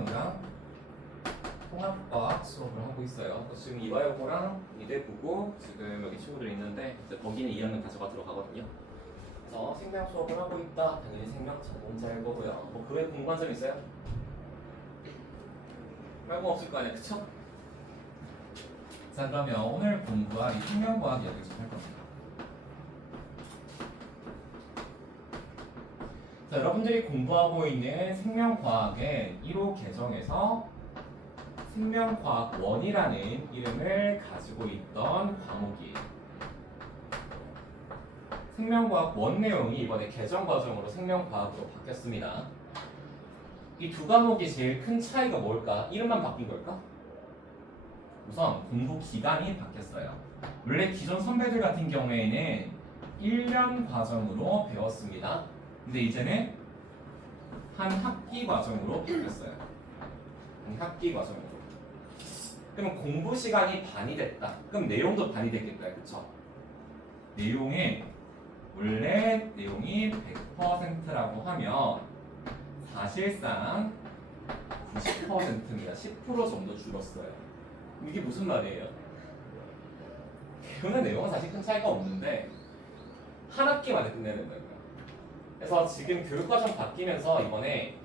생명이랑 통합과학 수업을 하고 있어요. 지금 이화여고랑 이대부고 지금 여기 친구들이 있는데 이제 거기는 2학년 다수가 들어가거든요. 그래서 생명 수업을 하고 있다. 당연히 생명 전공자일 거고요. 뭐 그 외에 궁금한 점 있어요? 말고 없을 거 아니야, 그쵸? 자, 그러면 오늘 공부할 이 생명과학 이야기를 좀 할 겁니다. 자, 여러분들이 공부하고 있는 생명과학의 1호 개정에서 생명과학 1이라는 이름을 가지고 있던 과목이에요. 생명과학 1 내용이 이번에 개정 과정으로 생명과학으로 바뀌었습니다. 이 두 과목이 제일 큰 차이가 뭘까? 이름만 바뀐 걸까? 우선 공부 기간이 바뀌었어요. 원래 기존 선배들 같은 경우에는 1년 과정으로 배웠습니다. 근데 이제는 한 학기 과정으로 바뀌었어요. 한 학기 과정으로. 그러면 공부 시간이 반이 됐다. 그럼 내용도 반이 됐겠다. 그쵸? 원래 내용이 100%라고 하면 사실상 90%입니다. 10% 정도 줄었어요. 이게 무슨 말이에요? 배우는 내용은 사실 큰 차이가 없는데 한 학기 만에 끝내는 거예요. 그래서 지금 교육과정 바뀌면서 이번에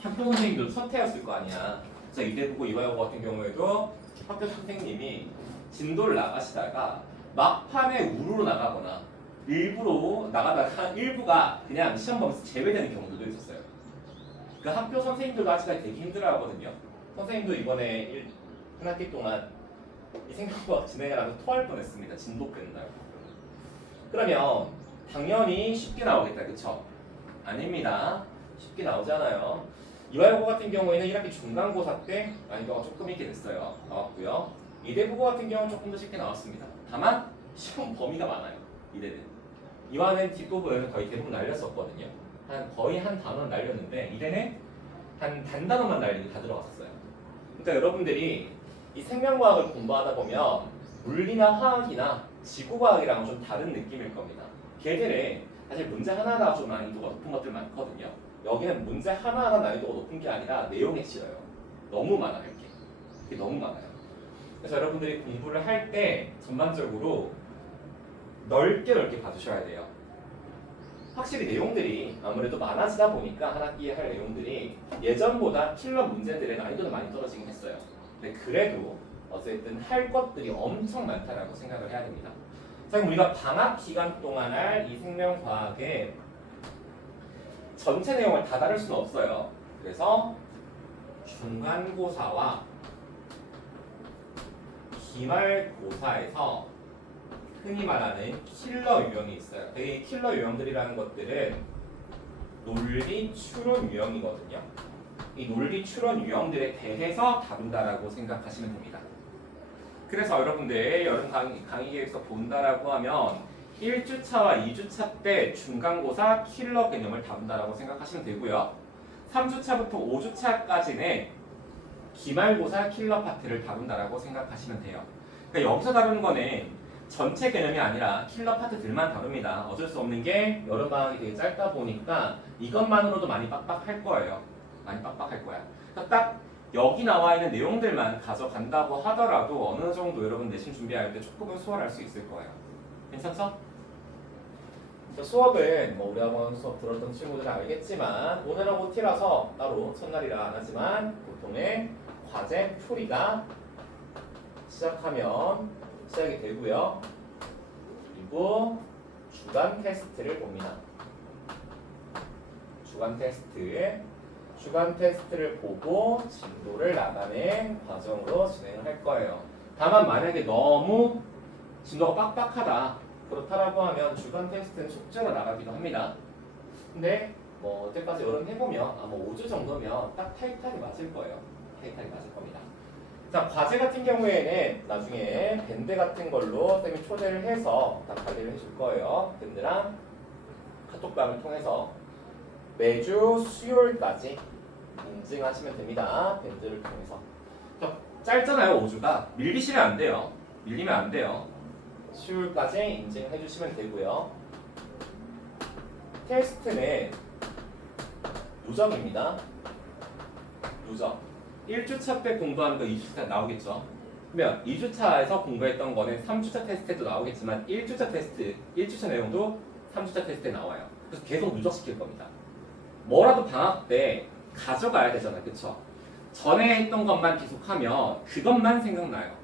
학교 선생님도 첫 해였을 거 아니야. 그래서 이대부고 이화여고 같은 경우에도 학교 선생님이 진도를 나가시다가 막판에 우르르 나가거나 일부러 나가다가 일부가 그냥 시험 범위에서 제외되는 경우도 있었어요. 그 학교 선생님들도 아직까지 되게 힘들어하거든요. 선생님도 이번에 한 학기 동안 이 생명과학 진행을 하면서 토할 뻔했습니다. 진도 뺀다고. 그러면 당연히 쉽게 나오겠다, 그쵸? 아닙니다. 쉽게 나오잖아요. 이화여고 같은 경우에는 1학기 중간고사 때 난이도가 조금 있게 됐어요. 나왔고요. 이대부고 같은 경우는 조금 더 쉽게 나왔습니다. 다만 시험 범위가 많아요. 이대는. 이화는 뒷부분 거의 대부분 날렸었거든요. 거의 한 단원 날렸는데 이대는 한 단단원만 날리고 다 들어갔었어요. 그러니까 여러분들이 이 생명과학을 공부하다 보면 물리나 화학이나 지구과학이랑은 좀 다른 느낌일 겁니다. 걔들의 사실 문제 하나하나 좀 난이도가 높은 것들 많거든요. 여기는 문제 하나하나 난이도가 높은 게 아니라 내용에 실어요. 너무 많아, 할 게. 그게 너무 많아요. 그래서 여러분들이 공부를 할 때 전반적으로 넓게 봐주셔야 돼요. 확실히 내용들이 아무래도 많아지다 보니까 한 학기에 할 내용들이 예전보다 킬러 문제들의 난이도는 많이 떨어지긴 했어요. 근데 그래도 어쨌든 할 것들이 엄청 많다라고 생각을 해야 됩니다. 자, 그럼 우리가 방학 기간 동안 할 이 생명과학의 전체 내용을 다 다룰 수는 없어요. 그래서 중간고사와 기말고사에서 흔히 말하는 킬러 유형이 있어요. 이 킬러 유형들이라는 것들은 논리 추론 유형이거든요. 이 논리 추론 유형들에 대해서 다룬다라고 생각하시면 됩니다. 그래서 여러분들 여름 강의 계획서 본다라고 하면 1주차와 2주차 때 중간고사 킬러 개념을 다룬다라고 생각하시면 되고요. 3주차부터 5주차까지는 기말고사 킬러 파트를 다룬다라고 생각하시면 돼요. 그러니까 여기서 다루는 거는 전체 개념이 아니라 킬러 파트들만 다룹니다. 어쩔 수 없는 게 여름방학이 되게 짧다 보니까 이것만으로도 많이 빡빡할 거예요. 많이 빡빡할 거야. 그러니까 딱 여기 나와 있는 내용들만 가져간다고 하더라도 어느 정도 여러분 내신 준비할 때 조금은 수월할 수 있을 거예요. 괜찮죠? 수업은 뭐 우리 학원 수업 들었던 친구들은 알겠지만 오늘하고 T라서 따로 첫날이라 안 하지만 보통의 과제 풀이가 시작하면 시작이 되고요. 그리고 주간 테스트를 봅니다. 주간 테스트를 보고 진도를 나가는 과정으로 진행을 할 거예요. 다만 만약에 너무 진도가 빡빡하다 그렇다라고 하면 주간 테스트는 숙제로 나가기도 합니다. 근데 뭐 어때까지 여름 해보면 아마 5주 정도면 딱 타이탈이 맞을 거예요. 타이탈이 맞을 겁니다. 자, 과제 같은 경우에는 나중에 밴드 같은 걸로 쌤이 초대를 해서 다 관리를 해줄 거예요. 밴드랑 카톡방을 통해서 매주 수요일까지 인증하시면 됩니다. 밴드를 통해서. 자, 짧잖아요, 5주가. 밀리시면 안 돼요. 밀리면 안 돼요. 수요일까지 인증해 주시면 되고요. 테스트는 무적입니다. 누적. 1주차 때 공부한 거 2주차 때 나오겠죠. 그러면 2주차에서 공부했던 거는 3주차 테스트에도 나오겠지만 1주차 테스트, 1주차 내용도 3주차 테스트에 나와요. 그래서 계속 누적시킬 겁니다. 뭐라도 방학 때 가져가야 되잖아요. 그쵸? 전에 했던 것만 계속하면 그것만 생각나요.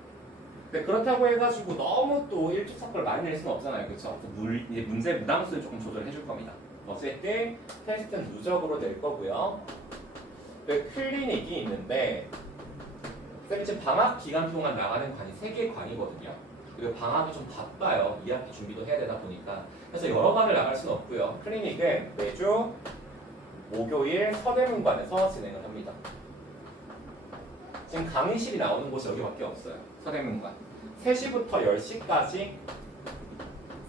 근데 그렇다고 해가지고 너무 또 1주차 걸 많이 낼 수는 없잖아요. 그쵸? 이제 문제 무당수를 조금 조절해 줄 겁니다. 어쨌든 테스트는 누적으로 낼 거고요. 클리닉이 있는데 쌤이 지금 방학 기간 동안 나가는 관이 3개의 관이거든요. 그리고 방학이 좀 바빠요. 2학기 준비도 해야 되다 보니까. 그래서 여러 관을 나갈 수는 없고요. 클리닉은 매주 목요일 서대문관에서 진행을 합니다. 지금 강의실이 나오는 곳이 여기밖에 없어요. 서대문관. 3시부터 10시까지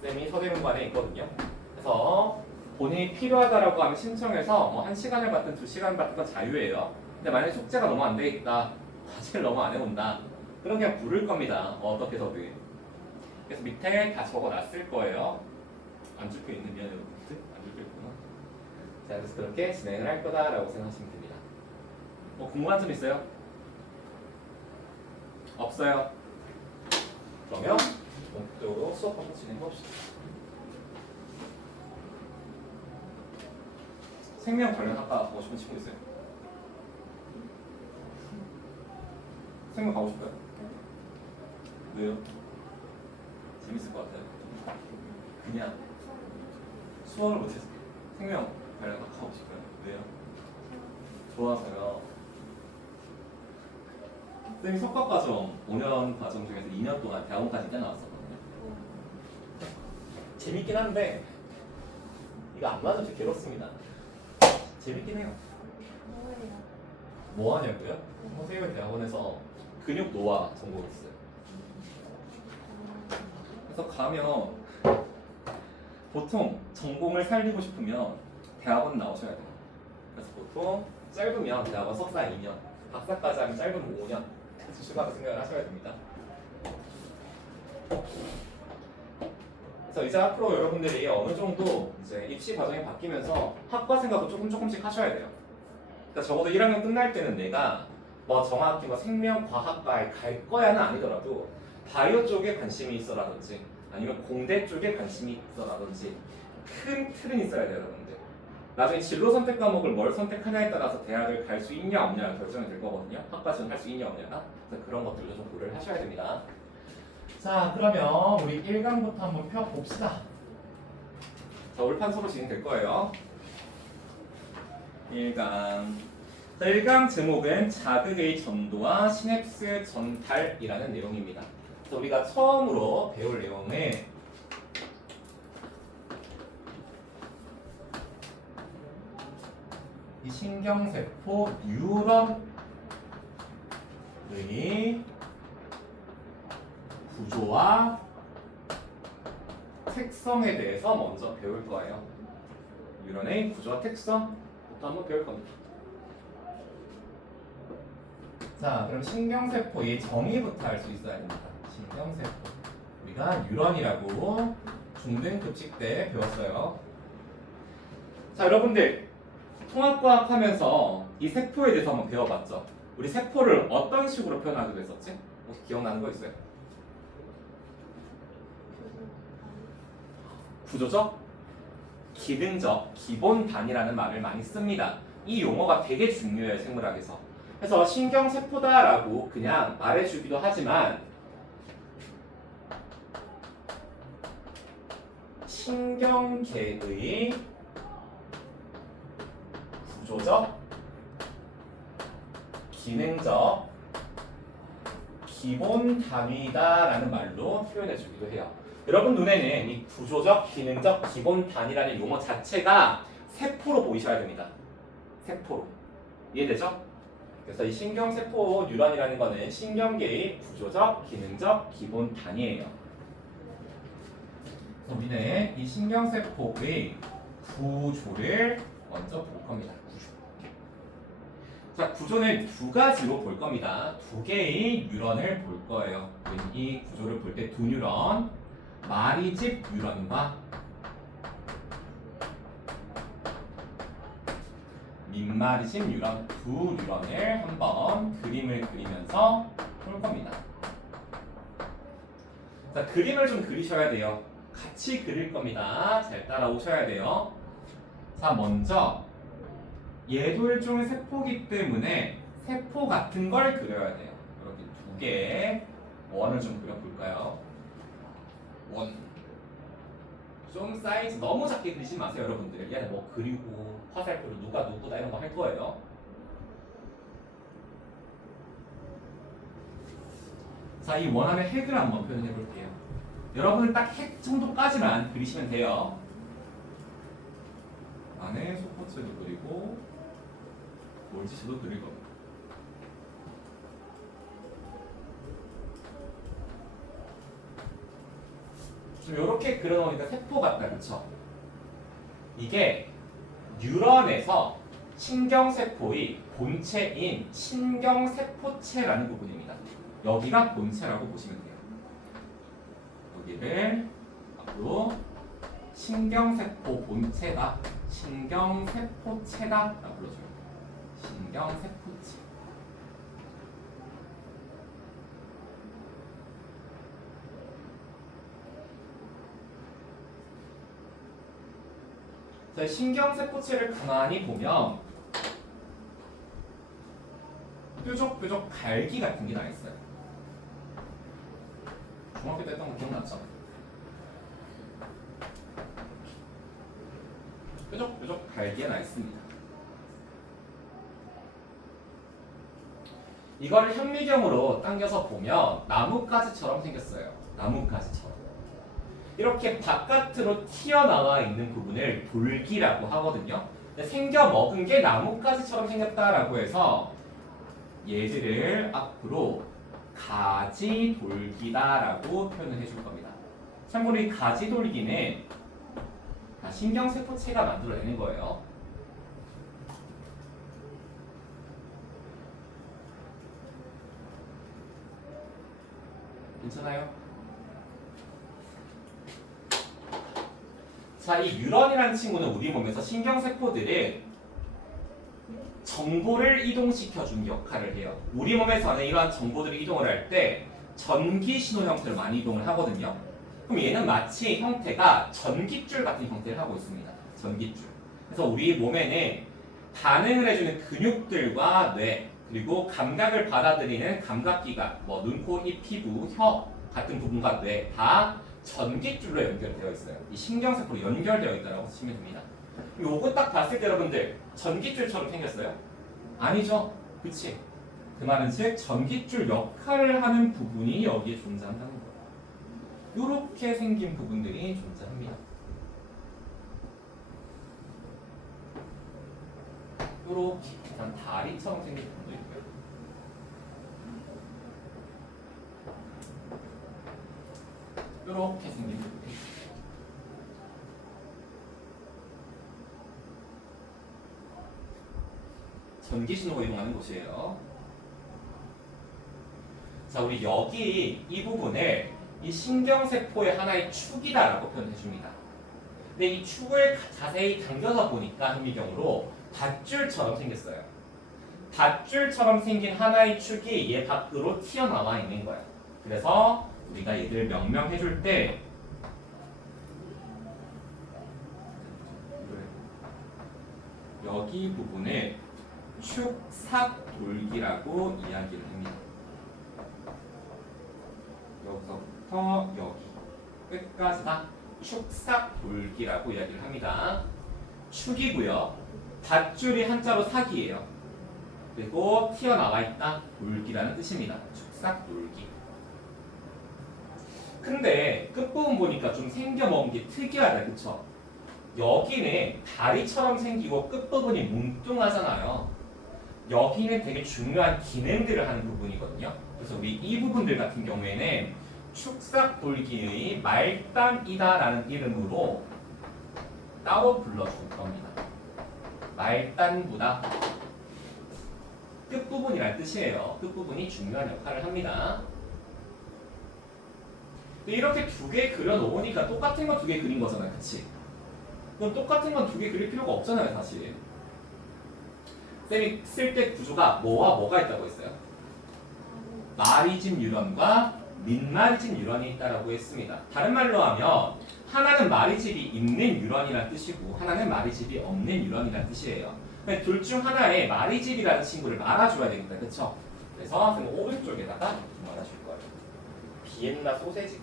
쌤이 서대문관에 있거든요. 그래서 본인이 필요하다라고 하면 신청해서 뭐 1시간을 받든 2시간을 받든 건 자유예요. 근데 만약에 숙제가 너무 안 돼 있다, 과제를 너무 안 해온다, 그럼 그냥 부를 겁니다. 어떻게 해서든. 그래서 밑에 다 적어놨을 거예요. 안 적혀 있는 미안해요. 안 적혀 있구나. 자, 그래서 그렇게 진행을 할 거다라고 생각하시면 됩니다. 뭐 궁금한 점 있어요? 없어요? 그러면 본격적으로 수업 한번 진행해 봅시다. 생명 관련 학과 가고 싶은 친구 있어요? 생명 가고 싶어요? 왜요? 재밌을 것 같아요. 그냥 수학을 못해서 생명 관련 학과 가고 싶어요. 왜요? 좋아서요. 쌤이 석박과정 5년 과정 중에서 2년 동안 대학원까지 떼나왔었거든요. 재밌긴 한데 이거 안 맞아서 괴롭습니다. 재밌긴 해요. 뭐 하냐고요? 서세율 대학원에서 근육 노화 전공했어요. 그래서 가면 보통 전공을 살리고 싶으면 대학원 나오셔야 돼요. 그래서 보통 짧으면 대학원 석사 2년, 박사까지 하면 짧으면 5년 추가로 생각을 하셔야 됩니다. 그래서 이제 앞으로 여러분들이 어느 정도 이제 입시 과정이 바뀌면서 학과 생각도 조금씩 하셔야 돼요. 그러니까 적어도 1학년 끝날 때는 내가 뭐 정확히 뭐 생명과학과에 갈 거야는 아니더라도 바이오 쪽에 관심이 있어라든지 아니면 공대 쪽에 관심이 있어라든지 큰 틀은 있어야 돼요, 여러분들. 나중에 진로 선택 과목을 뭘 선택하냐에 따라서 대학을 갈 수 있냐 없냐가 결정이 될 거거든요. 학과 지원할 수 있냐 없냐가. 그래서 그런 것들도 좀 고려를 하셔야 됩니다. 자, 그러면 우리 1강부터 한번 펴봅시다. 자, 올판 수업이 진행될 거예요. 1강. 자, 1강 제목은 자극의 전도와 시냅스 전달이라는 내용입니다. 그래서 우리가 처음으로 배울 내용은 이 신경세포 뉴런의 구조와 특성에 대해서 먼저 배울 거예요. 뉴런의 구조와 특성부터 한번 배울 겁니다. 자, 그럼 신경세포의 정의부터 알 수 있어야 됩니다. 신경세포. 우리가 뉴런이라고 중등급식 때 배웠어요. 자, 여러분들 통합과학 하면서 이 세포에 대해서 한번 배워봤죠? 우리 세포를 어떤 식으로 표현하기로 했었지? 혹시 기억나는 거 있어요? 구조적, 기능적, 기본 단위라는 말을 많이 씁니다. 이 용어가 되게 중요해요, 생물학에서. 그래서 신경세포다라고 그냥 말해주기도 하지만 신경계의 구조적, 기능적, 기본 단위다라는 말로 표현해주기도 해요. 여러분 눈에는 이 구조적, 기능적, 기본 단위라는 용어 자체가 세포로 보이셔야 됩니다. 세포로. 이해되죠? 그래서 이 신경세포 뉴런이라는 거는 신경계의 구조적, 기능적, 기본 단위예요. 그래서 우리는 이 신경세포의 구조를 먼저 볼 겁니다. 구조. 자, 구조는 두 가지로 볼 겁니다. 두 개의 뉴런을 볼 거예요. 이 구조를 볼 때 두 뉴런, 마리집 뉴런과 민마리심 뉴런 두 뉴런을 한번 그림을 그리면서 볼 겁니다. 자, 그림을 좀 그리셔야 돼요. 같이 그릴 겁니다. 잘 따라오셔야 돼요. 자, 먼저 예돌중 세포기 때문에 세포 같은 걸 그려야 돼요. 이렇게 두 개의 원을 좀 그려볼까요? 원. 좀 사이즈 너무 작게 그리지 마세요, 여러분들. 얘는 뭐 그리고 화살표로 누가 누구다 이런 거 할 거예요. 자, 이 원안의 핵을 한번 표현해 볼게요. 여러분은 딱 핵 정도까지만 그리시면 돼요. 안에 소포츠도 그리고 몰지수도 그릴 겁니다. 좀 이렇게 그려놓으니까 세포 같다, 그렇죠? 이게 뉴런에서 신경세포의 본체인 신경세포체라는 부분입니다. 여기가 본체라고 보시면 돼요. 여기를 앞으로 신경세포 본체다, 신경세포체다 라고 불러줘요. 신경세포체. 자, 신경세포체를 가만히 보면 뾰족뾰족 갈기 같은 게 나 있어요. 중학교 때 했던 거 기억나죠? 뾰족뾰족 갈기가 나 있습니다. 이걸 현미경으로 당겨서 보면 나뭇가지처럼 생겼어요. 나뭇가지처럼. 이렇게 바깥으로 튀어나와 있는 부분을 돌기라고 하거든요. 생겨 먹은 게 나뭇가지처럼 생겼다라고 해서 얘들을 앞으로 가지돌기다라고 표현을 해줄 겁니다. 참고로 이 가지돌기는 신경세포체가 만들어내는 거예요. 괜찮아요? 자, 이 뉴런이라는 친구는 우리 몸에서 신경세포들은 정보를 이동시켜주는 역할을 해요. 우리 몸에서는 이러한 정보들이 이동을 할 때 전기 신호 형태로 많이 이동을 하거든요. 그럼 얘는 마치 형태가 전깃줄 같은 형태를 하고 있습니다. 전깃줄. 그래서 우리 몸에는 반응을 해주는 근육들과 뇌, 그리고 감각을 받아들이는 감각기관, 뭐 눈, 코, 입, 피부, 혀 같은 부분과 뇌 다 전깃줄로 연결되어 있어요. 이 신경세포로 연결되어 있다고 보시면 됩니다. 요거 딱 봤을 때 여러분들 전깃줄처럼 생겼어요? 아니죠? 그치? 그 말은 즉 전깃줄 역할을 하는 부분이 여기에 존재한다는 거예요. 요렇게 생긴 부분들이 존재합니다. 요렇게 약간 다리처럼 생긴 부분도 있고요. 요렇게 생긴 부분이 있어요. 전기 신호가 이동하는 곳이에요. 자, 우리 여기 이 부분을 이 신경세포의 하나의 축이다라고 표현해 줍니다. 근데 이 축을 자세히 당겨서 보니까 현미경으로 밧줄처럼 생겼어요. 밧줄처럼 생긴 하나의 축이 얘 밖으로 튀어나와 있는 거예요. 그래서 우리가 얘들 명명해 줄 때 여기 부분을 축삭돌기라고 이야기를 합니다. 여기서부터 여기 끝까지 다 축삭돌기라고 이야기를 합니다. 축이고요. 밧줄이 한자로 삭이에요. 그리고 튀어나와 있다 돌기라는 뜻입니다. 축삭돌기. 근데 끝부분 보니까 좀 생겨먹은 게 특이하다, 그쵸? 여기는 다리처럼 생기고 끝부분이 뭉뚱하잖아요. 여기는 되게 중요한 기능들을 하는 부분이거든요. 그래서 우리 이 부분들 같은 경우에는 축삭돌기의 말단이다라는 이름으로 따로 불러줄 겁니다. 말단부다. 끝부분이란 뜻이에요. 끝부분이 중요한 역할을 합니다. 이렇게 두 개 그려놓으니까 똑같은 거 두 개 그린 거잖아요. 그치? 그럼 똑같은 건 두 개 그릴 필요가 없잖아요, 사실. 쌤이 쓸 때 구조가 뭐와 뭐가 있다고 했어요? 마리집 유런과 민마리집 유런이 있다라고 했습니다. 다른 말로 하면 하나는 마리집이 있는 유런이라는 뜻이고 하나는 마리집이 없는 유런이라는 뜻이에요. 둘 중 하나에 마리집이라는 친구를 말아줘야 되겠다, 그렇죠? 그래서 쌤은 오른쪽에다가 말아줄 거예요. 비엔나 소세지.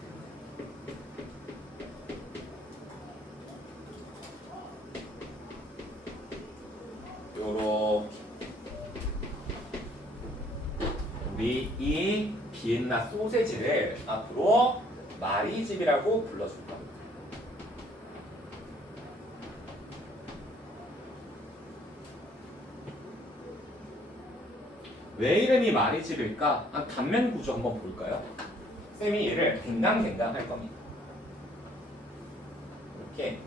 요렇게 우리 이 비엔나 소세지를 앞으로 마리집이라고 불러줄 겁니다. 왜 이름이 마리집일까? 단면 구조 한번 볼까요? 쌤이 얘를 댕강댕강 할 겁니다. 이렇게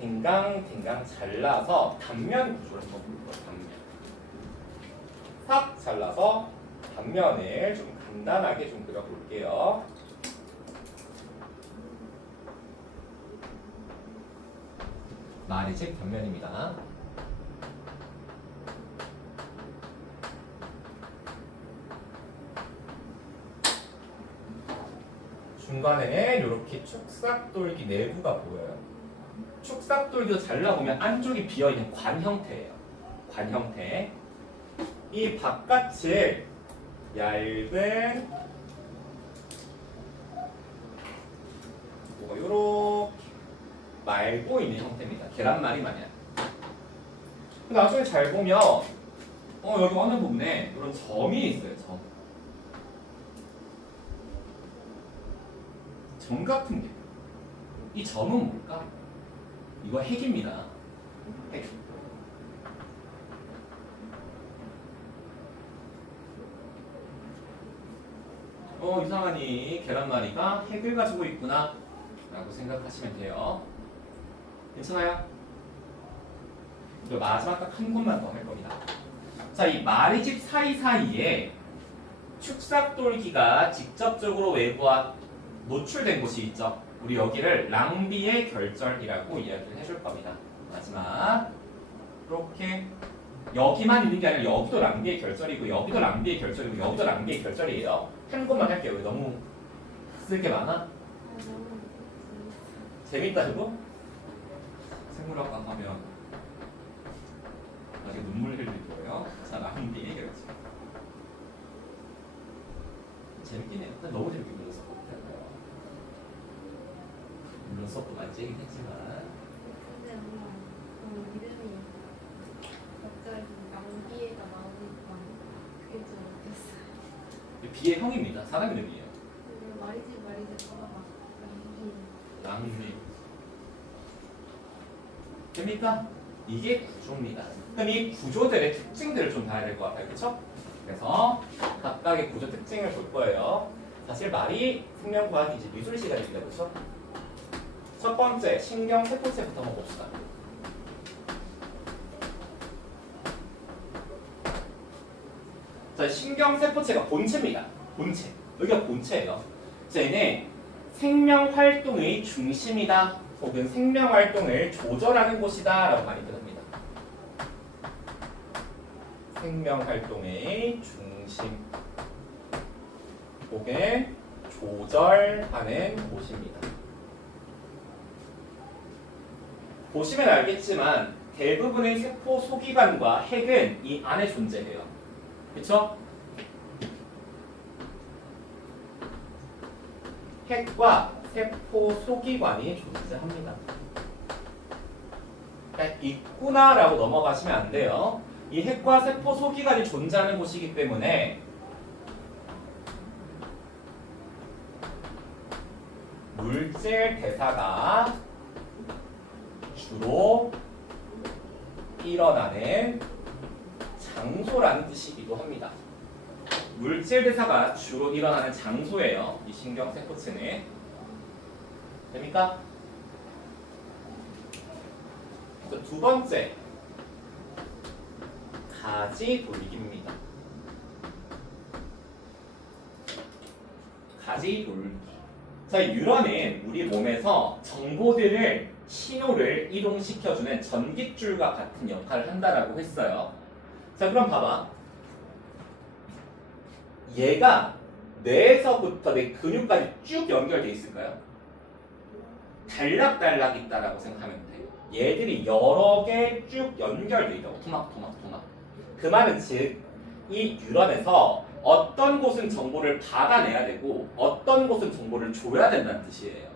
댕강댕강 잘라서 단면 구조를 한번 볼 거예요. 단면. 싹 잘라서 단면을 좀 간단하게 좀 그려볼게요. 마리집 단면입니다. 중간에는 이렇게 축삭돌기 내부가 보여요. 축삭돌기도 잘라보면 안쪽이 비어있는 관 형태예요. 관 형태. 이 바깥을 얇은 뭐가 요렇게 말고 있는 형태입니다. 계란말이 마냥. 나중에 잘 보면 여기 어느 부분에 이런 점이 있어요. 점 같은 게. 이 점은 뭘까? 이거 핵입니다. 핵. 이상하니 계란말이가 핵을 가지고 있구나 라고 생각하시면 돼요. 괜찮아요? 그리고 마지막 딱 한 곳만 더 할 겁니다. 자, 이 마리집 사이사이에 축삭돌기가 직접적으로 외부와 노출된 곳이 있죠. 우리 여기를 랑비의 결절이라고 이야기를 해줄 겁니다. 마지막 이렇게 여기만 있는 게 아니라 여기도 랑비의 결절이고 여기도 랑비의 결절이고 여기도 랑비의 결절이에요. 한 곳만 할게요. 왜 너무 쓸 게 많아? 재밌다고? 생물학과 하면 아직 눈물 흘릴 거예요. 자, 랑비의 결절. 재밌긴 해요. 너무 재밌게 그렸어. 물론 수업도 많이 째긴 했지만 근데 뭔가 이름이 갑자기 낭비애가 나오니까 그게 좀 웃겼어요. 비의 형입니다. 사람 이름이에요. 근데 말이지 하다가 랑비. 됩니까? 이게 구조입니다. 그럼 이 구조들의 특징들을 좀 봐야 될 것 같아요. 그렇죠? 그래서 각각의 구조 특징을 볼 거예요. 사실 말이 생명과학이지 미술 시간입니다. 그렇죠? 첫 번째, 신경세포체부터 한번 봅시다. 자, 신경세포체가 본체입니다. 본체. 여기가 본체예요. 자, 얘는 생명활동의 중심이다. 혹은 생명활동을 조절하는 곳이다. 라고 많이 들읍니다. 생명활동의 중심. 혹은 조절하는 곳입니다. 보시면 알겠지만 대부분의 세포 소기관과 핵은 이 안에 존재해요. 그렇죠? 핵과 세포 소기관이 존재합니다. 그러니까 있구나라고 넘어가시면 안 돼요. 이 핵과 세포 소기관이 존재하는 곳이기 때문에 물질 대사가 주로 일어나는 장소라는 뜻이기도 합니다. 물질 대사가 주로 일어나는 장소예요. 이 신경세포체는. 됩니까? 두 번째, 가지 돌기입니다. 가지 돌기. 자, 뉴런은 우리 몸에서 정보들을 신호를 이동시켜주는 전깃줄과 같은 역할을 한다라고 했어요. 자, 그럼 봐봐. 얘가 뇌에서부터 내 근육까지 쭉 연결돼 있을까요? 달락달락 있다라고 생각하면 돼. 얘들이 여러 개 쭉 연결돼 있다고. 토막. 그 말은 즉 이 뉴런에서 어떤 곳은 정보를 받아내야 되고 어떤 곳은 정보를 줘야 된다는 뜻이에요.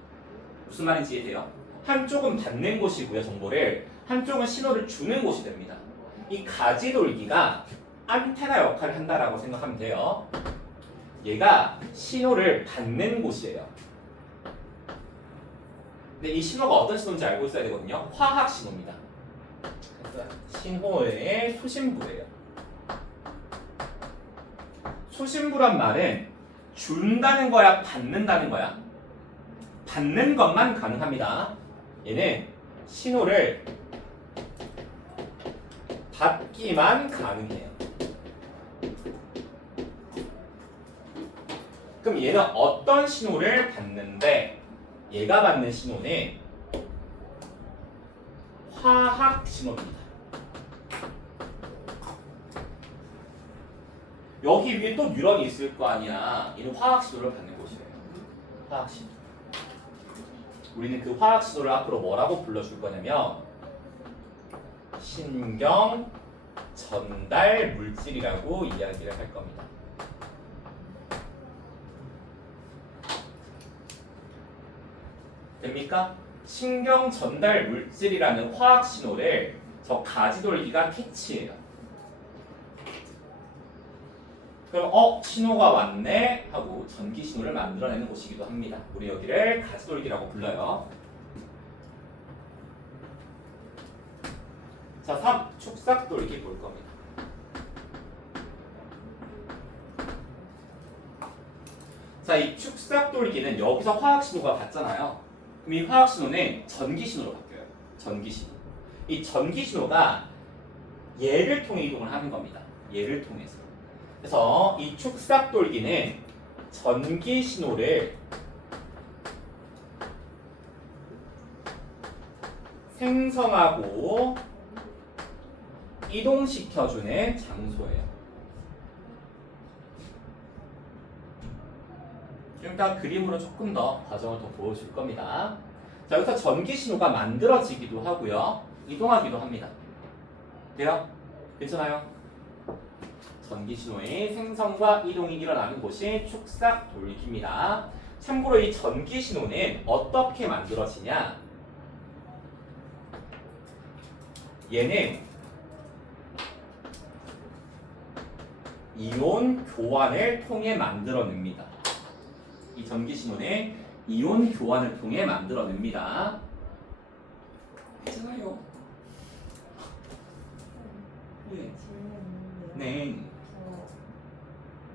무슨 말인지 이해돼요? 한쪽은 받는 곳이고요, 정보를. 한쪽은 신호를 주는 곳이 됩니다. 이 가지돌기가 안테나 역할을 한다라고 생각하면 돼요. 얘가 신호를 받는 곳이에요. 근데 이 신호가 어떤 신호인지 알고 있어야 되거든요. 화학 신호입니다. 신호의 수신부예요. 수신부란 말은 준다는 거야, 받는다는 거야? 받는 것만 가능합니다. 얘는 신호를 받기만 가능해요. 그럼 얘는 어떤 신호를 받는데 얘가 받는 신호는 화학 신호입니다. 여기 위에 또 뉴런이 있을 거 아니야. 얘는 화학 신호를 받는 곳이래요. 화학 신호. 우리는 그 화학 신호를 앞으로 뭐라고 불러줄 거냐면 신경 전달 물질이라고 이야기를 할 겁니다. 됩니까? 신경 전달 물질이라는 화학 신호를 저 가지돌기가 캐치해요. 그럼 신호가 왔네 하고 전기 신호를 만들어내는 곳이기도 합니다. 우리 여기를 가지돌기라고 불러요. 자, 3. 축삭돌기 볼 겁니다. 자, 이 축삭돌기는 여기서 화학 신호가 갔잖아요. 그럼 이 화학 신호는 전기 신호로 바뀌어요. 전기 신호. 이 전기 신호가 얘를 통해 이동을 하는 겁니다. 얘를 통해서. 그래서 이 축삭돌기는 전기 신호를 생성하고 이동시켜주는 장소예요. 좀 이따 그림으로 조금 더 과정을 더 보여줄 겁니다. 자, 여기서 전기 신호가 만들어지기도 하고요. 이동하기도 합니다. 돼요? 괜찮아요? 전기 신호의 생성과 이동이 일어나는 곳이 축삭돌기입니다. 참고로 이 전기 신호는 어떻게 만들어지냐? 얘는 이온 교환을 통해 만들어냅니다. 이 전기 신호는 이온 교환을 통해 만들어냅니다. 괜찮아요. 네. 질문 있는데요. 네.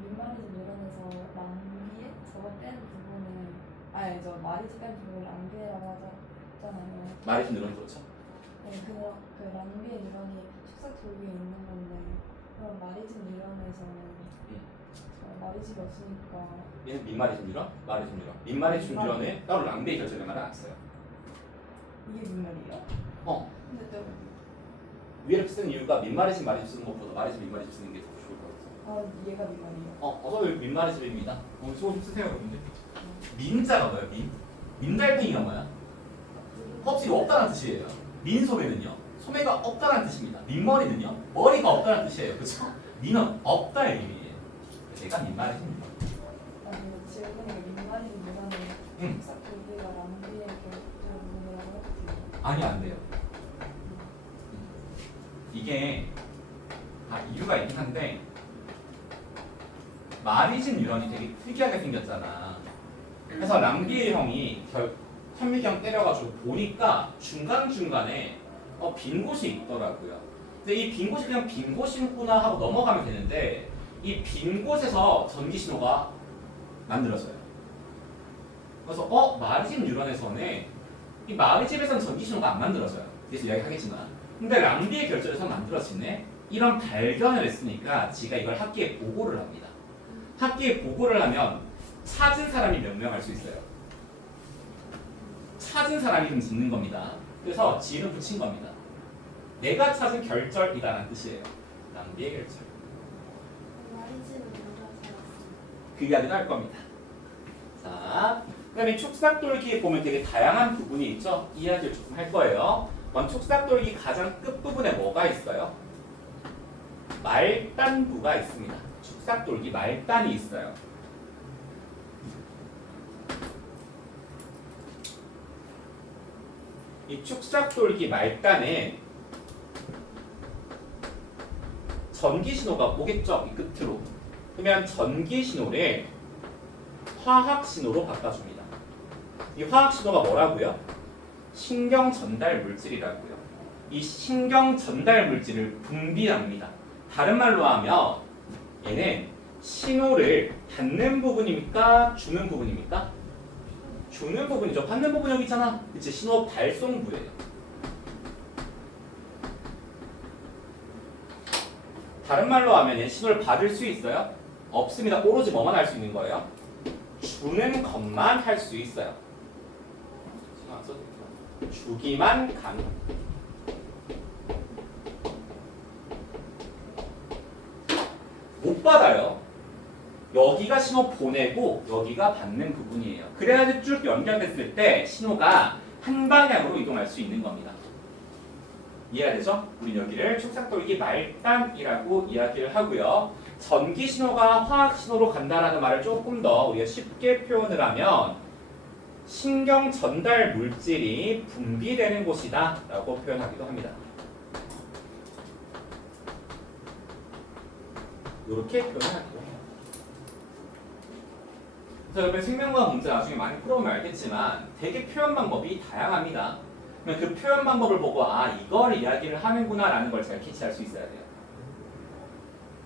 민마리즈 뉴런에서 랑비에 저거 뺀 부분은 저 마리즈 뺀 부분을 랑비에라고 하잖아요. 말이 좀 늘어는 그렇죠? 네, 그 랑비에 뉴런이 축삭 돌기에 있는 건데 그럼 마리즈 뉴런에서는 마리즈가 없으니까 얘는 민마리즘 뉴런, 마리즘 뉴런. 민마리즘 뉴런은 따로 랑비의 결정을 말을 안 써요. 이게 민말이에요? 근데 또 위를 쓰는 이유가 민마리즘 마리즘 쓰는 것보다 마리즘 민마리즘 쓰는 게 더 좋을 것 같아요. 얘가 민말이에요? 어서 민마리즘입니다. 저거 좀 쓰세요, 여러분들. 민자가 뭐야? 민달팽이가 뭐야? 껍질이 없다는 뜻이에요. 민소매는요. 소매가 없다는 뜻입니다. 민머리는요. 머리가 없다는 뜻이에요. 그렇죠? 민은 없다의 의미예요. 제가 민마리즘입니다. 근데 질문이 민마리즈 뉴런은 축삭 돌기가 랑비에 결정 부분이라고 했지. 아니, 안 돼요. 이게 이유가 있긴 한데 마리즘 뉴런이 되게 특이하게 생겼잖아. 그래서 랑비에 형이 현미경 때려가지고 보니까 중간중간에 빈 곳이 있더라고요. 근데 이 빈 곳이 그냥 빈 곳이구나 하고 넘어가면 되는데 이 빈 곳에서 전기 신호가 만들어져요. 그래서 마리즘 뉴런에서는 이 마리즘에서는 전기 신호가 안 만들어져요. 그래서 이야기하겠지만 근데 랑비의 결절에서 만들어지네. 이런 발견을 했으니까 지가 이걸 학계에 보고를 합니다. 학계에 보고를 하면 찾은 사람이 명명할 수 있어요. 찾은 사람이 그럼 짓는 겁니다. 그래서 지는 붙인 겁니다. 내가 찾은 결절이다라는 뜻이에요. 낭비의 결절. 마리즈는 뭐가 살았어? 그 이야기도 할 겁니다. 자, 그다음에 축삭돌기 보면 되게 다양한 부분이 있죠. 이 이야기를 조금 할 거예요. 먼저 축삭돌기 가장 끝 부분에 뭐가 있어요? 말단부가 있습니다. 축삭돌기 말단이 있어요. 이 축삭돌기 말단에 전기 신호가 오겠죠. 이 끝으로. 그러면 전기 신호를 화학 신호로 바꿔줍니다. 이 화학 신호가 뭐라고요? 신경 전달 물질이라고요. 이 신경 전달 물질을 분비합니다. 다른 말로 하면 얘는 신호를 받는 부분입니까? 주는 부분입니까? 주는 부분이죠. 받는 부분 여기 있잖아. 그치? 신호 발송부예요. 다른 말로 하면 얘는 신호를 받을 수 있어요? 없습니다. 오로지 뭐만 할 수 있는 거예요? 주는 것만 할 수 있어요. 주기만 가능. 못 받아요. 여기가 신호 보내고 여기가 받는 부분이에요. 그래야지 쭉 연결됐을 때 신호가 한 방향으로 이동할 수 있는 겁니다. 이해가 되죠? 우리 여기를 축삭돌기 말단이라고 이야기를 하고요. 전기 신호가 화학 신호로 간다라는 말을 조금 더 우리가 쉽게 표현을 하면 신경 전달 물질이 분비되는 곳이다 라고 표현하기도 합니다. 이렇게 표현하기도 해요. 자, 여러분 생명과학 문제 나중에 많이 풀어보면 알겠지만 되게 표현 방법이 다양합니다. 그러면 그 표현 방법을 보고 아 이걸 이야기를 하는구나 라는 걸 잘 캐치할 수 있어야 돼요.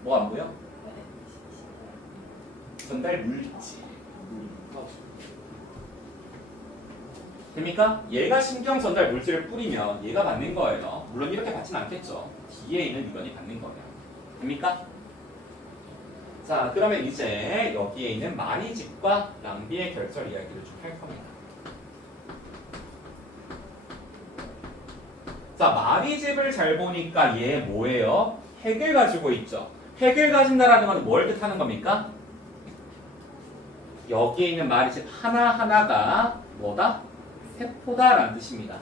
뭐 안 보여? 전달 물질. 됩니까? 얘가 신경 전달 물질을 뿌리면 얘가 받는 거예요. 물론 이렇게 받진 않겠죠. 뒤에 있는 유전이 받는 거예요. 됩니까? 자, 그러면 이제 여기에 있는 마리집과 낭비의 결절 이야기를 좀 할 겁니다. 자, 마리집을 잘 보니까 얘 뭐예요? 핵을 가지고 있죠. 핵을 가진다라는 건 뭘 뜻하는 겁니까? 여기에 있는 마리집 하나하나가 뭐다? 세포다라는 뜻입니다.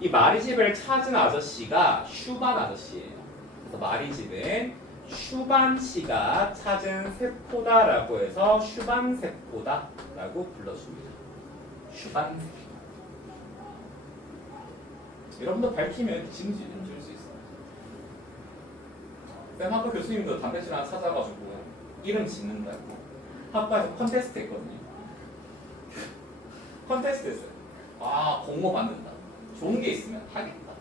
이 마리집을 찾은 아저씨가 슈반 아저씨예요. 그래서 마리집은 슈반 씨가 찾은 세포다라고 해서 슈반 세포다라고 불러줍니다. 슈반 세포. 여러분도 밝히면 징지 좀 줄 수 있어요. 쌤 학교 교수님도 담배실 하나 찾아가지고 이름 짓는다고 학과에서 컨테스트 했거든요. 컨테스트 했어요. 아 공모 받는다. 좋은 게 있으면 하겠다.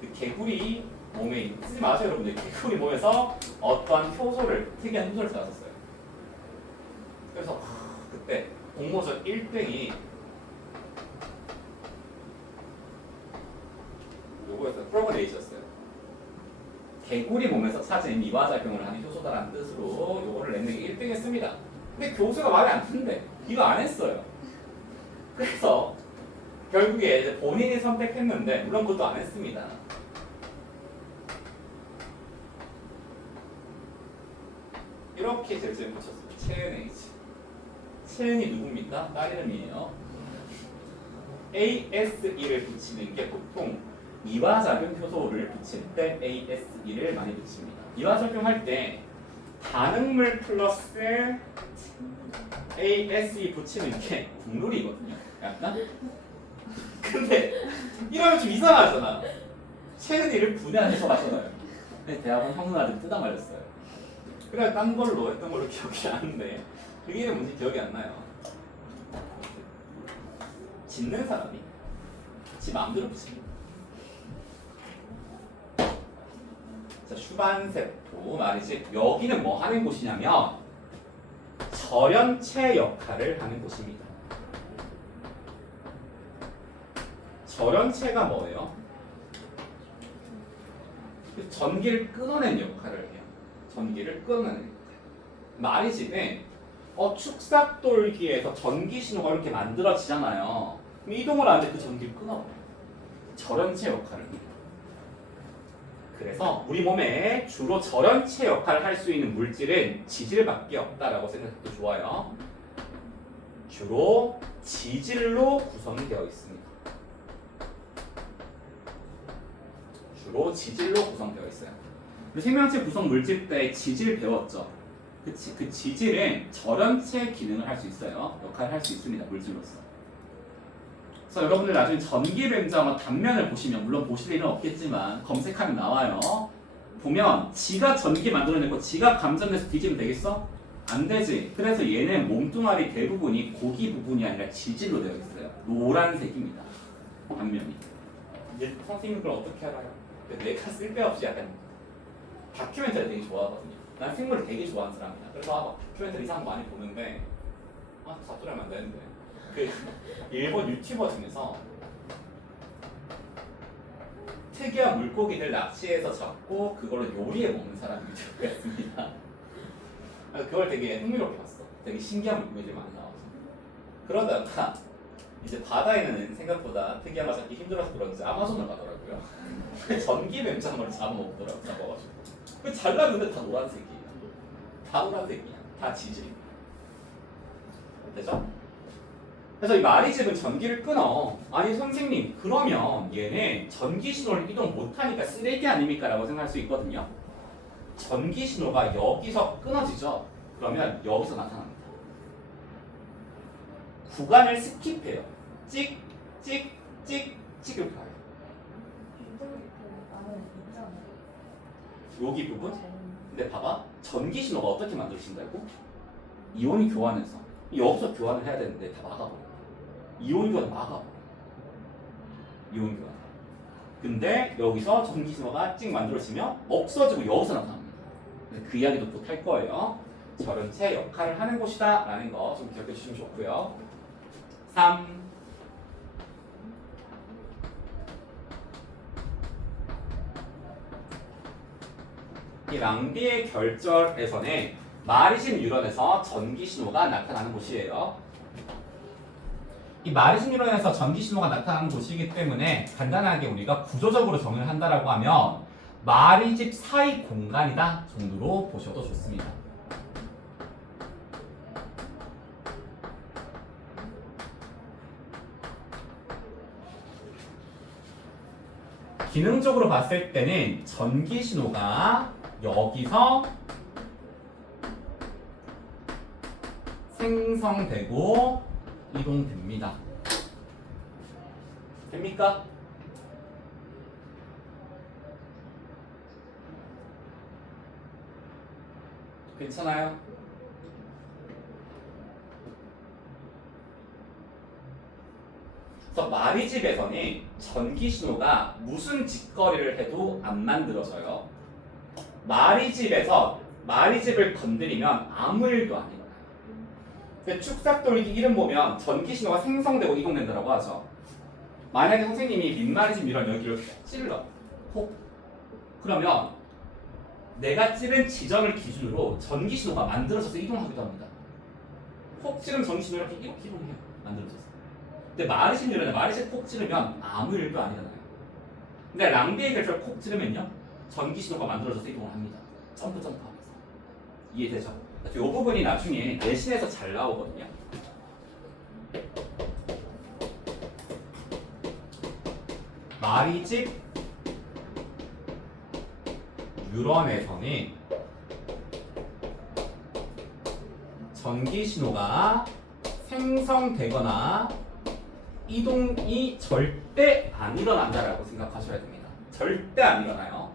그 개구리 몸에 쓰지 마세요 여러분들. 개구리 몸에서 어떠한 효소를 특이한 효소를 찾았어요. 그래서 그때 공모전 1등이 요거였어요. 프로그레이셨어요. 개구리 몸에서 찾은 미화작용을 하는 효소다라는 뜻으로 요거를 냈는 게 1등 했습니다. 근데 교수가 말이 안 듣는데 이거 안 했어요. 그래서 결국에 이제 본인이 선택했는데 물론 그것도 안 했습니다. 이렇게 제일 붙였어요. 채은 H. 채은이 누굽니까? 딸 이름이에요. AS1을 붙이는 게 보통 이화작용 효소를 붙일 때 AS1을 많이 붙입니다. 이화작용할 때 반응물 플러스 AS2 붙이는 게 국룰이거든요. 약간? 근데 이러면 좀 이상하잖아. 채은이를 분해해서 맞잖아요. 근데 대학원 형사한테 뜯어 말렸어요. 그래 딴 걸로 했던 걸로 기억이 나는데 그게 뭔지 기억이 안 나요. 짓는 사람이 지 마음대로 붙입니다. 자, 슈반세포 말이지. 여기는 뭐 하는 곳이냐면 절연체 역할을 하는 곳입니다. 절연체가 뭐예요? 전기를 끊어내는 역할을 해요. 전기를 끊어내는 역할. 마리집은 축삭돌기에서 전기 신호가 이렇게 만들어지잖아요. 그럼 이동을 하는데 그 전기를 끊어버려요. 절연체 역할을 해요. 그래서 우리 몸에 주로 절연체 역할을 할 수 있는 물질은 지질밖에 없다라고 생각해도 좋아요. 주로 지질로 구성이 되어 있습니다. 주로 지질로 구성되어 있어요. 우리 생명체 구성 물질 때 지질 배웠죠? 그치? 그 지질은 절연체 기능을 할 수 있어요. 역할을 할 수 있습니다. 물질로서. 그래서 여러분들 나중에 전기뱀장어 단면을 보시면, 물론 보실 일은 없겠지만 검색하면 나와요. 보면 지가 전기 만들어내고 지가 감전돼서 뒤지면 되겠어? 안 되지. 그래서 얘는 몸뚱아리 대부분이 고기 부분이 아니라 지질로 되어 있어요. 노란색입니다. 단면이. 이제 선생님 그걸 어떻게 알아요? 내가 쓸데없이 약간 다큐멘터리 되게 좋아하거든요. 난 생물을 되게 좋아하는 사람이야. 그래서 다큐멘터리 이상 거 많이 보는데 사투리하면 안 되는데 그 일본 유튜버 중에서 특이한 물고기들 납치해서 잡고 그걸로 요리해 먹는 사람이 유튜브가 있습니다. 그걸 되게 흥미롭게 봤어. 되게 신기한 물고기들이 많이 나와서. 그러다가 이제 바다에는 생각보다 특이한 거 잡기 힘들어서 그런지 아마존을 가더라고요. 전기 뱀장어를 잡아먹더라고, 잡아가지고. 그 잘랐는데 다 노란색이에요. 다 노란색이야. 다 지질입니다. 되죠? 그래서 이 마리집은 전기를 끊어. 아니 선생님, 그러면 얘는 전기 신호를 이동 못하니까 쓰레기 아닙니까? 라고 생각할 수 있거든요. 전기 신호가 여기서 끊어지죠. 그러면 여기서 나타납니다. 구간을 스킵해요. 찍, 찍, 찍, 찍 이렇게 가요. 안에 있잖아. 여기 부분? 근데 봐봐. 전기 신호가 어떻게 만들어진다고? 이온이 교환해서. 여기서 교환을 해야 되는데 다 막아버려. 이온 교환 막아버려. 이온 교환. 근데 여기서 전기 신호가 찍 만들어지면 없어지고 여기서 나타납니다. 그 이야기도 곧 할 거예요. 절연체 역할을 하는 곳이다 라는 거 좀 기억해 주시면 좋고요. 3. 이 랑비의 결절에서는 마리심 뉴런에서 전기 신호가 나타나는 곳이에요. 이 마리심 뉴런에서 전기 신호가 나타나는 곳이기 때문에 간단하게 우리가 구조적으로 정의를 한다라고 하면 마리집 사이 공간이다 정도로 보셔도 좋습니다. 기능적으로 봤을 때는 전기 신호가 여기서 생성되고 이동됩니다. 됩니까? 괜찮아요? 그래서 마리집에서는 전기 신호가 무슨 짓거리를 해도 안 만들어져요. 마리집에서 마리집을 건드리면 아무 일도 안 일어나요. 근데 축삭돌기 이름 보면 전기 신호가 생성되고 이동된다고 하죠. 만약에 선생님이 민마리집 이런 여기를 찔러 혹 그러면 내가 찌른 지점을 기준으로 전기 신호가 만들어져서 이동하기도 합니다. 폭 찌르면 전기 신호가 이렇게 이동해요. 만들어져서. 근데 마리심 이러면 마리심 폭 찌르면 아무 일도 안 일어나요. 근데 랑비의 결절 폭 찌르면요 전기 신호가 만들어져서 이동을 합니다. 점프하면서. 이해되죠? 이 부분이 나중에 내신에서 잘 나오거든요. 마리집 뉴런에서는 전기 신호가 생성되거나 이동이 절대 안 일어난다라고 생각하셔야 됩니다. 절대 안 일어나요.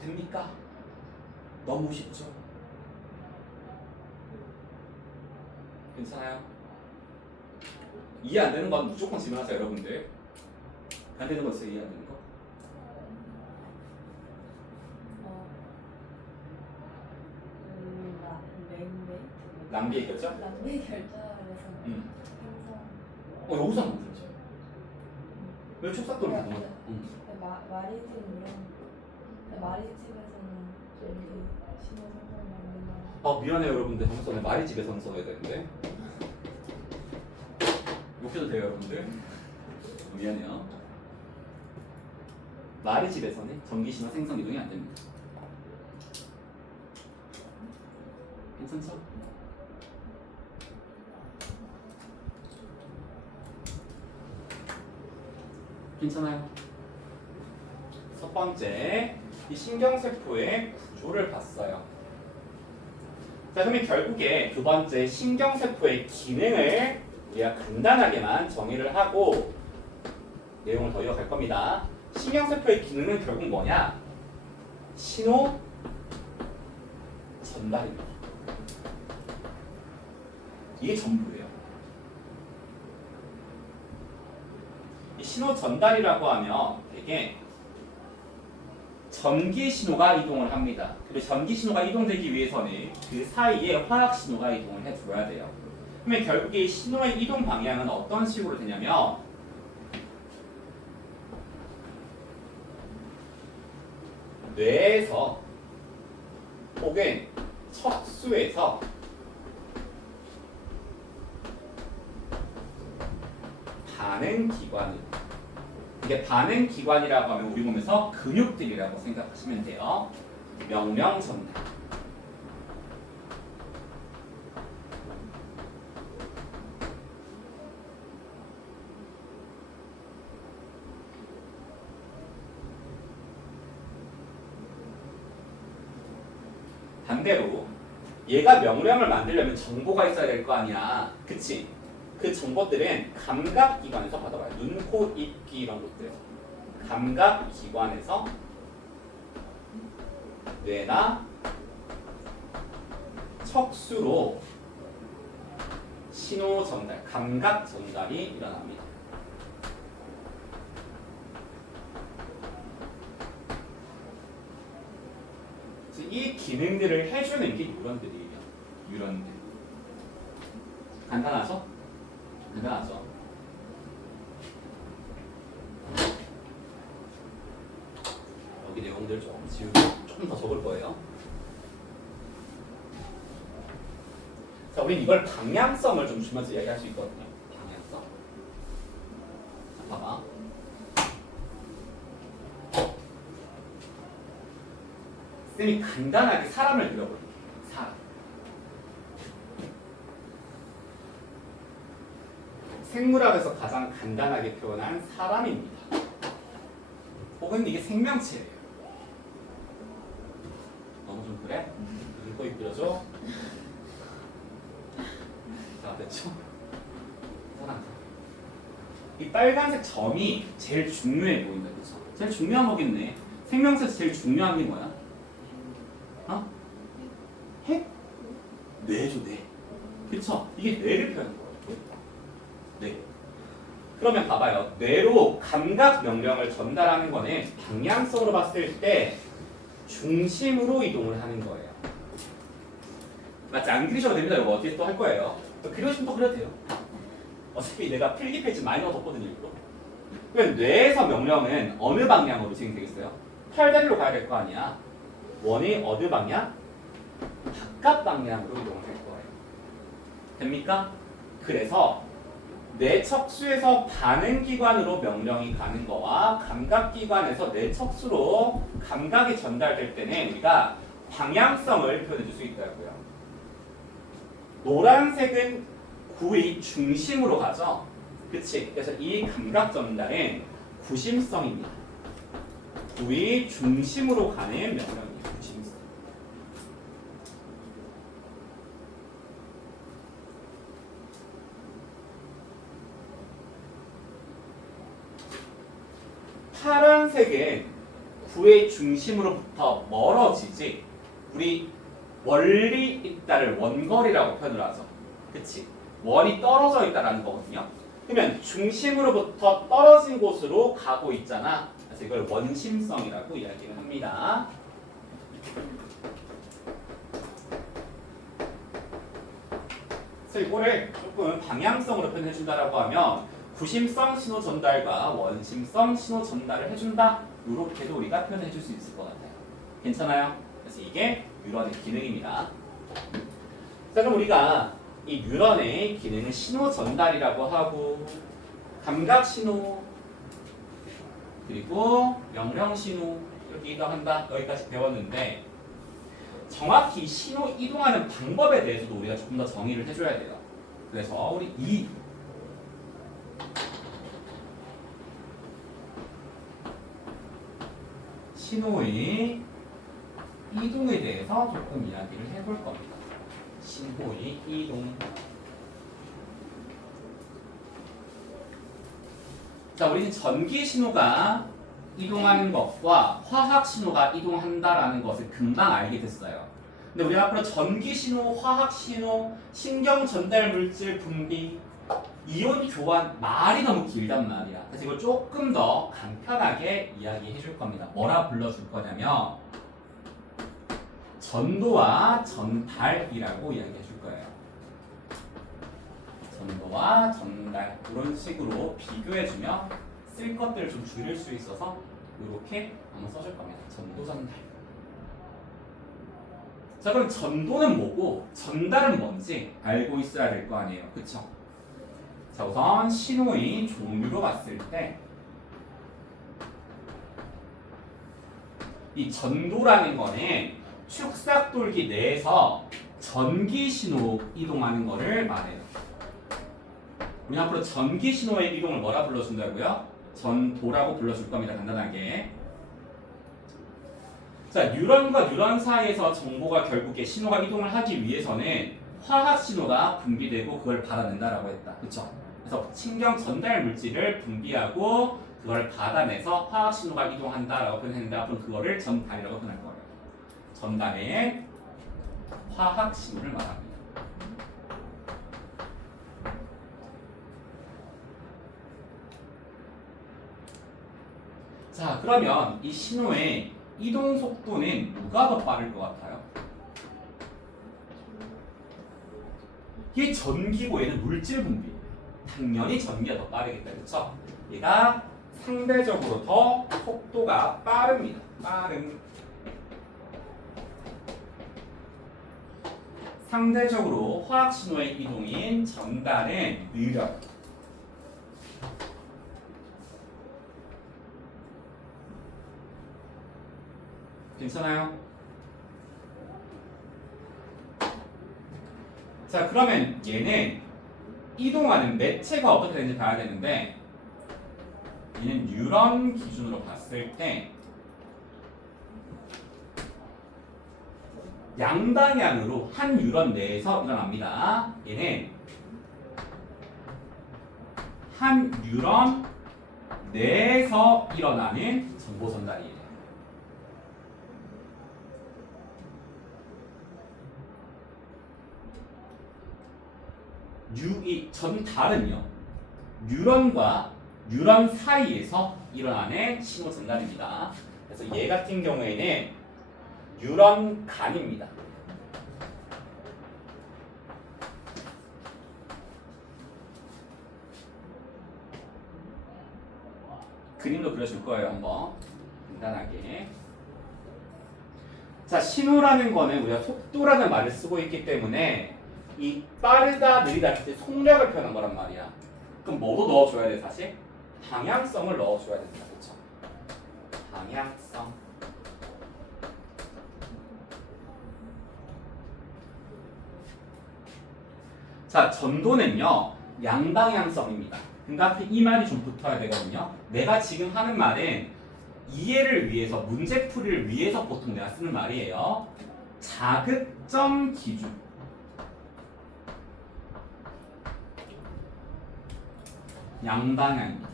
됩니까? 너무 쉽죠? 괜찮아요? 이해 안 되는 건 무조건 질문하세요, 여러분들. 안 되는 거 있어요? 이해 안 되는 거? 랑비의 결정? 랑비의 결절에서 응. 항상 여기서 안 만들어져. 왜 축삭돌이 근데 보면? 응. 마리집 이런 마리집에서는 전기 신호 생성이 안 된다. 미안해요, 여러분들. 정선에 마리집에서는 써야 되는데. 욕해도 돼요, 여러분들. 미안해요. 말의 집에서는 전기 신호 생성 이동이 안 됩니다. 괜찮죠? 괜찮아요. 첫 번째, 이 신경세포의 구조를 봤어요. 자, 그러면 결국에 두 번째 신경세포의 기능을 우리가 간단하게만 정의를 하고 내용을 더 이어갈 겁니다. 신경세포의 기능은 결국 뭐냐? 신호 전달입니다. 이게 전부예요. 이 신호 전달이라고 하면 되게 전기 신호가 이동을 합니다. 그리고 전기 신호가 이동되기 위해서는 그 사이에 화학 신호가 이동을 해줘야 돼요. 그러면 결국에 이 신호의 이동 방향은 어떤 식으로 되냐면 뇌에서 혹은 척수에서 반응 기관으로, 이게 반응 기관이라고 하면 우리 몸에서 근육들이라고 생각하시면 돼요. 명령 전달. 반대로 얘가 명령을 만들려면 정보가 있어야 될 거 아니야. 그치? 그 정보들은 감각기관에서 받아와요. 눈, 코, 입, 귀 이런 것들. 감각기관에서 뇌나 척수로 신호 전달, 감각 전달이 일어납니다. 이 기능들을 해주는 게 뉴런들이에요. 뉴런들. 간단하죠? 간단하죠? 여기 내용들 좀 지우고 조금 더 적을 거예요. 자, 우린 이걸 방향성을 좀 주면서 이야기할 수 있거든요. 방향성. 자, 봐봐. 쌤이 간단하게 사람을 그려볼게요. 사람. 생물학에서 가장 간단하게 표현한 사람입니다. 혹은 이게 생명체예요. 너무 좀 그래? 눈꺼 그려줘. 자, 됐죠? 사람. 이 빨간색 점이 제일 중요해 보인다, 그렇죠? 제일 중요한 거겠네. 생명체에서 제일 중요한 게 뭐야? 핵? 뇌죠, 뇌. 그쵸? 이게 뇌를 표현하는 거예요. 뇌. 그러면 봐봐요. 뇌로 감각 명령을 전달하는 거는 방향성으로 봤을 때 중심으로 이동을 하는 거예요. 맞지? 안 그리셔도 됩니다. 이거 어떻게 또 할 거예요. 또 그리고 싶으면 또 그려도 돼요. 어차피 내가 필기 페이지 많이 넣어뒀거든요, 일부러. 그러면 뇌에서 명령은 어느 방향으로 진행되겠어요? 팔다리로 가야 될 거 아니야. 원이 어느 방향? 바깥 방향으로 이동을 할 거예요. 됩니까? 그래서 뇌 척수에서 반응기관으로 명령이 가는 거와 감각기관에서 뇌 척수로 감각이 전달될 때는 우리가 방향성을 표현해 줄 수 있더라고요. 노란색은 구의 중심으로 가죠. 그치? 그래서 이 감각 전달은 구심성입니다. 구의 중심으로 가는 명령입니다. 구심성. 파란색은 구의 중심으로부터 멀어지지. 우리 멀리 있다를 원거리라고 표현을 하죠. 그치? 원이 떨어져 있다라는 거거든요. 그러면 중심으로부터 떨어진 곳으로 가고 있잖아. 그래서 이걸 원심성이라고 이야기를 합니다. 그래서 이거를 조금 방향성으로 표현해 준다라고 하면 구심성 신호 전달과 원심성 신호 전달을 해준다. 이렇게도 우리가 표현해 줄 수 있을 것 같아요. 괜찮아요? 그래서 이게 뉴런의 기능입니다. 자, 그럼 우리가 이 뉴런의 기능은 신호 전달이라고 하고 감각 신호, 그리고 명령 신호 이렇게 이동한다. 여기까지 배웠는데 정확히 신호 이동하는 방법에 대해서도 우리가 조금 더 정의를 해줘야 돼요. 그래서 우리 이 신호의 이동에 대해서 조금 이야기를 해볼 겁니다. 신호의 이동. 자, 우리는 전기 신호가 이동하는 것과 화학 신호가 이동한다라는 것을 금방 알게 됐어요. 근데 우리 앞으로 전기 신호, 화학 신호, 신경 전달 물질 분비, 이온 교환 말이 너무 길단 말이야. 그래서 이걸 조금 더 간편하게 이야기해 줄 겁니다. 뭐라 불러줄 거냐면 전도와 전달이라고 이야기해 줄 거예요. 전도와 전달 이런 식으로 비교해주면 쓸 것들을 좀 줄일 수 있어서 이렇게 한번 써줄 겁니다. 전도, 전달. 자, 그럼 전도는 뭐고 전달은 뭔지 알고 있어야 될 거 아니에요. 그쵸? 자, 우선 신호의 종류로 봤을 때 이 전도라는 거는 축삭돌기 내에서 전기 신호 이동하는 거를 말해요. 우리 앞으로 전기 신호의 이동을 뭐라 불러준다고요? 전도라고 불러줄 겁니다. 간단하게. 자, 뉴런과 뉴런 사이에서 정보가 결국에 신호가 이동을 하기 위해서는 화학 신호가 분비되고 그걸 받아낸다라고 했다. 그쵸? 그래서 신경 전달 물질을 분비하고 그걸 받아내서 화학 신호가 이동한다라고 표현했는데 앞으로 그거를 전달이라고 표현할 거예요. 전달의 화학 신호를 말합니다. 자, 그러면 이 신호의 이동 속도는 누가 더 빠를 것 같아요? 이게 전기고 얘는 물질 분비. 당연히 전기가 더 빠르겠다. 그렇죠? 얘가 상대적으로 더 속도가 빠릅니다. 빠름. 상대적으로 화학 신호의 이동인 전달은 느려. 괜찮아요? 자, 그러면 얘는 이동하는 매체가 어떻게 되는지 봐야 되는데 얘는 뉴런 기준으로 봤을 때 양방향으로 한 뉴런 내에서 일어납니다. 얘는 한 뉴런 내에서 일어나는 정보 전달이에요. 이 전달은요 뉴런과 뉴런 사이에서 일어나는 신호 전달입니다. 그래서 얘 같은 경우에는 뉴런 간입니다. 그림도 그려줄 거예요. 한번 간단하게. 자, 신호라는 거는 우리가 속도라는 말을 쓰고 있기 때문에 이 빠르다 느리다 할 때 속력을 표현한 거란 말이야. 그럼 뭐도 넣어줘야 돼 사실? 방향성을 넣어줘야 된다. 그렇죠? 방향성. 자, 전도는요 양방향성입니다. 그러니까 이 말이 좀 붙어야 되거든요. 내가 지금 하는 말은 이해를 위해서 문제풀이를 위해서 보통 내가 쓰는 말이에요. 자극점 기준. 양방향입니다.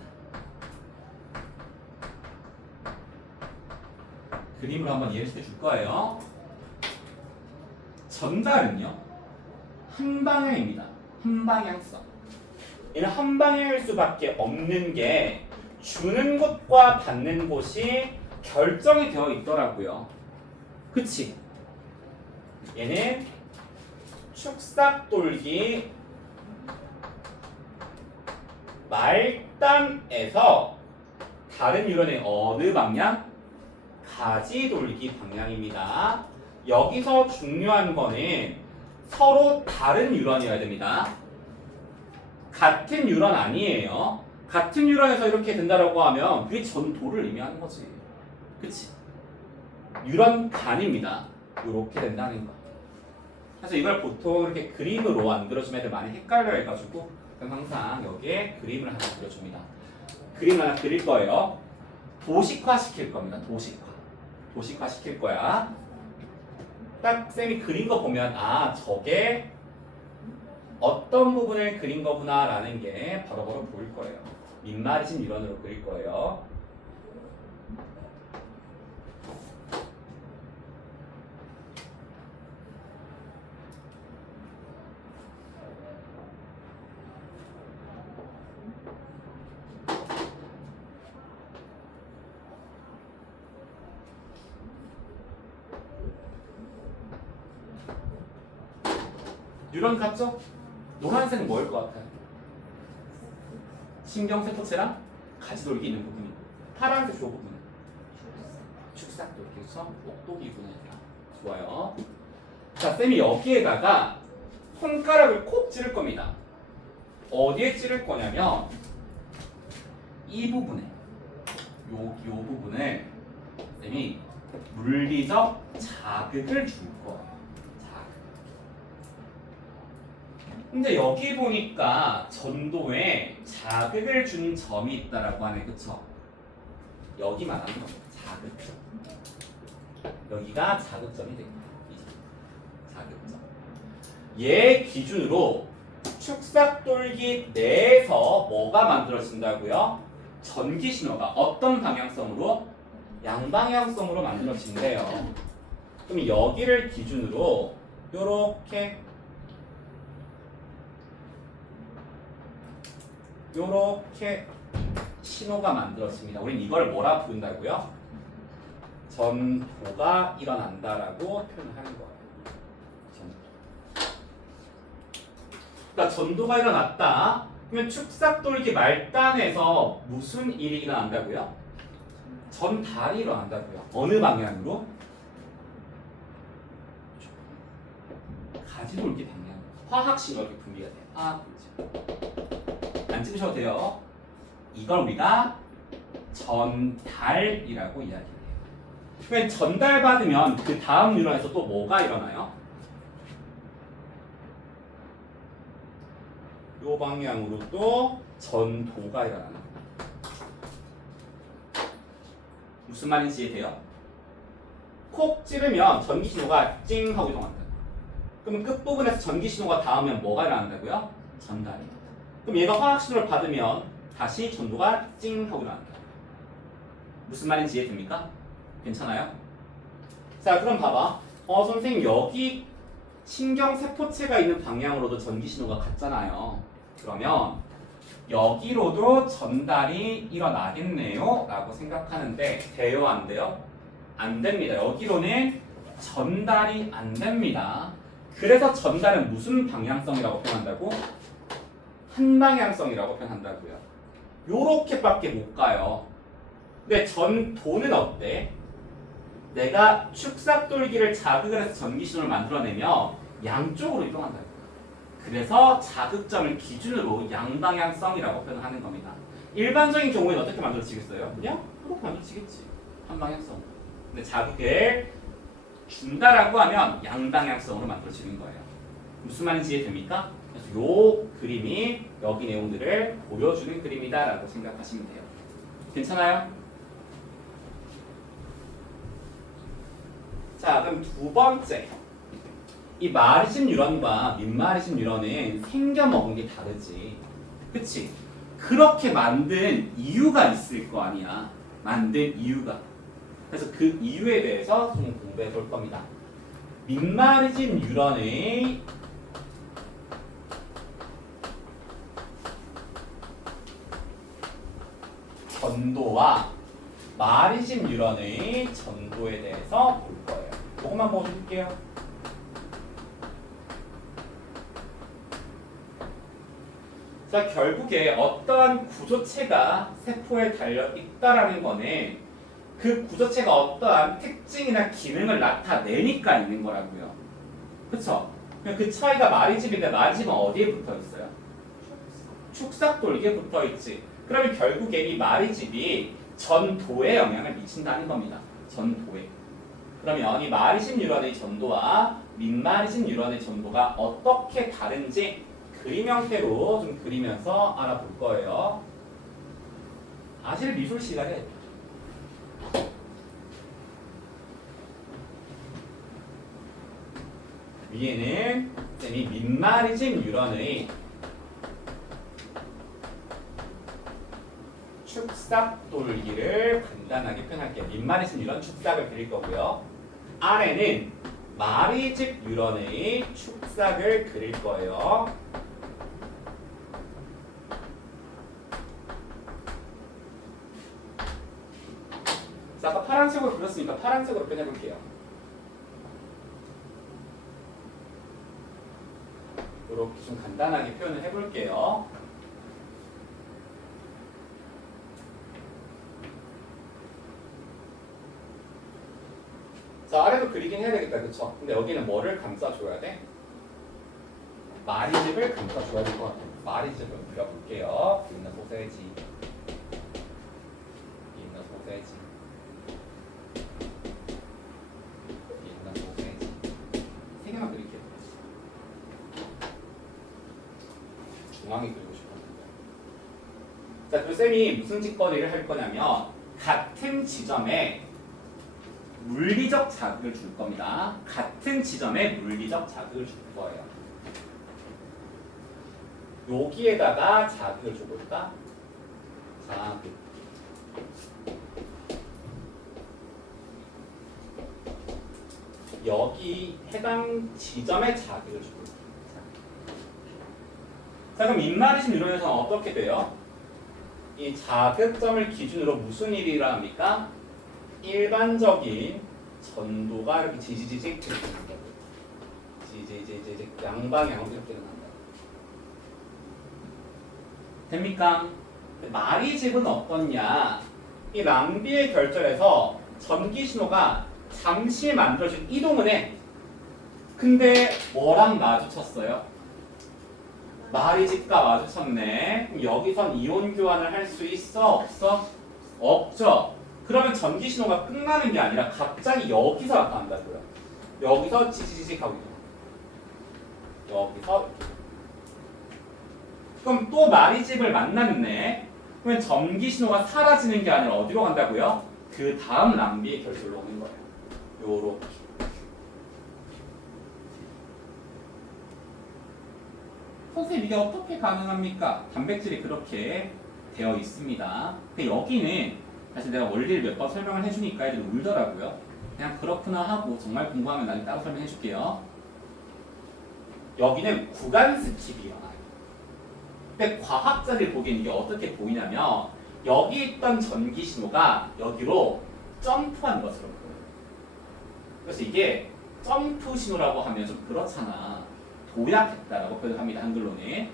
그림으로 한번 이해를 시켜줄 거예요. 전달은요 한 방향입니다. 한 방향성. 얘는 한 방향일 수밖에 없는 게 주는 곳과 받는 곳이 결정이 되어 있더라고요. 그치? 얘는 축삭돌기 말단에서 다른 뉴런의 어느 방향? 가지돌기 방향입니다. 여기서 중요한 거는 서로 다른 뉴런이어야 됩니다. 같은 뉴런 아니에요. 같은 뉴런에서 이렇게 된다라고 하면 그게 전도를 의미하는 거지. 그치? 뉴런 간입니다. 이렇게 된다는 거. 그래서 이걸 보통 이렇게 그림으로 안 그려주면 애들 많이 헷갈려 해가지고 그럼 항상 여기에 그림을 하나 그려줍니다. 그림 하나 그릴 거예요. 도식화 시킬 겁니다. 도식화 시킬 거야. 딱 쌤이 그린 거 보면 아 저게 어떤 부분을 그린 거구나 라는 게 바로바로 보일 거예요. 민말이진 일원으로 그릴 거예요. 뉴런 같죠? 노란색은 뭐일 것 같아요? 신경세포체랑 가지돌기 있는 부분이. 파란색 저 부분은 축삭돌기, 그렇죠? 꼭두기구나. 좋아요. 자, 쌤이 여기에다가 손가락을 콕 찌를 겁니다. 어디에 찌를 거냐면 이 부분에, 요 부분에 쌤이 물리적 자극을 줄 거예요. 근데 여기 보니까 전도에 자극을 준 점이 있다라고 하네, 그쵸? 여기 말하는 겁니다. 자극점. 여기가 자극점이 됩니다. 자극점. 얘 기준으로 축삭돌기 내에서 뭐가 만들어진다고요? 전기 신호가 어떤 방향성으로? 양방향성으로 만들어진대요. 그럼 여기를 기준으로 요렇게 신호가 만들어집니다. 우린 이걸 뭐라 부른다고요? 전도가 일어난다라고 표현을 하는 거예요. 그러니까 전도가 일어났다. 그러면 축삭돌기 말단에서 무슨 일이 일어난다고요? 전달이 일어난다고요. 어느 방향으로? 가지돌기 방향. 화학 신호가 이렇게 분비가 돼요. 안 찍으셔도 돼요. 이걸 우리가 전달이라고 이야기해요. 그러면 전달받으면 그 다음 뉴런에서 또 뭐가 일어나요? 이 방향으로 또 전도가 일어나는 거예요. 무슨 말인지 이해돼요? 콕 찌르면 전기 신호가 찡 하고 이동한다. 그럼 끝부분에서 전기 신호가 닿으면 뭐가 일어난다고요? 전달이. 그럼 얘가 화학 신호를 받으면 다시 전도가 찡 하고 일어난다. 무슨 말인지 이해됩니까? 괜찮아요? 자, 그럼 봐봐. 선생님 여기 신경세포체가 있는 방향으로도 전기 신호가 갔잖아요. 그러면 여기로도 전달이 일어나겠네요 라고 생각하는데 돼요? 안 돼요? 안 됩니다. 여기로는 전달이 안 됩니다. 그래서 전달은 무슨 방향성이라고 표현한다고? 한방향성이라고 표현한다고요. 요렇게밖에 못 가요. 근데 전도는 어때? 내가 축삭돌기를 자극을 해서 전기신호를 만들어내면 양쪽으로 이동한다고요. 그래서 자극점을 기준으로 양방향성이라고 표현하는 겁니다. 일반적인 경우에는 어떻게 만들어지겠어요? 그냥 이렇게 만들어지겠지. 한방향성. 근데 자극을 준다라고 하면 양방향성으로 만들어지는 거예요. 무슨 말인지 이해됩니까? 그래서 요 그림이 여기 내용들을 보여주는 그림이다라고 생각하시면 돼요. 괜찮아요? 자, 그럼 두 번째. 이 마리즘 뉴런과 민마리즘 뉴런은 생겨먹은 게 다르지. 그치? 그렇게 만든 이유가 있을 거 아니야. 만든 이유가. 그래서 그 이유에 대해서 좀 공부해 볼 겁니다. 민마리즘 뉴런의 전도와 마리즘 뉴런의 전도에 대해서 볼 거예요. 조금만 보여줄게요. 자, 결국에 어떠한 구조체가 세포에 달려 있다라는 거는 그 구조체가 어떠한 특징이나 기능을 나타내니까 있는 거라고요. 그쵸? 그 차이가 마리즘인데 마리즘은 어디에 붙어 있어요? 축삭돌기에 붙어 있지. 그러면 결국에 이 마리집이 전도에 영향을 미친다는 겁니다. 전도에. 그러면 이 마리집 뉴런의 전도와 민마리집 뉴런의 전도가 어떻게 다른지 그림 형태로 좀 그리면서 알아볼 거예요. 사실 미술 시간에 위에는 쌤이 민마리집 뉴런의 축삭 돌기를 간단하게 표현할게요. 민마리집 뉴런 축삭을 그릴 거고요. 아래는 마리집 뉴런의 축삭을 그릴 거예요. 자, 아까 파란색으로 그렸으니까 파란색으로 표현해볼게요. 이렇게 좀 간단하게 표현을 해볼게요. 자, 아래도 그리긴 해야 되겠다, 그쵸? 근데 여기는 뭐를 감싸줘야 돼? 마리집을 감싸줘야 될 것 같아요. 마리집을 그려볼게요. 있는 소세지. 있는 소세지. 있는 소세지. 세 개만 그릴게요. 중앙에 그리고 싶었는데. 자, 그리고 쌤이 무슨 짓거리를 할 거냐면 같은 지점에 물리적 자극을 줄 겁니다. 같은 지점에 물리적 자극을 줄 거예요. 여기에다가 자극을 줘볼까? 자극. 여기 해당 지점에 자극을 줘볼까? 자, 그럼 민마리집 이론에서는 어떻게 돼요? 이 자극점을 기준으로 무슨 일이 일어납니까? 일반적인 전도가 이렇게 지지지직 이렇게 된다고. 지지지지직 양방향으로 이렇게 된다. 됩니까? 마리집은 어떻냐? 이 랑비의 결절에서 전기 신호가 잠시 만들어진 이동은 해. 근데 뭐랑 마주쳤어요? 마리집과 마주쳤네. 그럼 여기선 이온 교환을 할 수 있어? 없어? 없죠. 그러면 전기 신호가 끝나는 게 아니라 갑자기 여기서 나타난다고요. 여기서 지지지직 하고 있어. 여기서 그럼 또 마리집을 만났네. 그러면 전기 신호가 사라지는 게 아니라 어디로 간다고요? 그 다음 랑비의 결절로 오는 거예요. 요렇게. 선생님 이게 어떻게 가능합니까? 단백질이 그렇게 되어 있습니다. 근데 여기는 사실 내가 원리를 몇 번 설명을 해주니까 애들이 울더라고요. 그냥 그렇구나 하고 정말 궁금하면 나중에 따로 설명해 줄게요. 여기는 구간 스킵이 일어나요. 근데 과학자들이 보기엔 이게 어떻게 보이냐면 여기 있던 전기 신호가 여기로 점프한 것처럼 보여요. 그래서 이게 점프 신호라고 하면 좀 그렇잖아. 도약했다라고 표현합니다. 한글로는.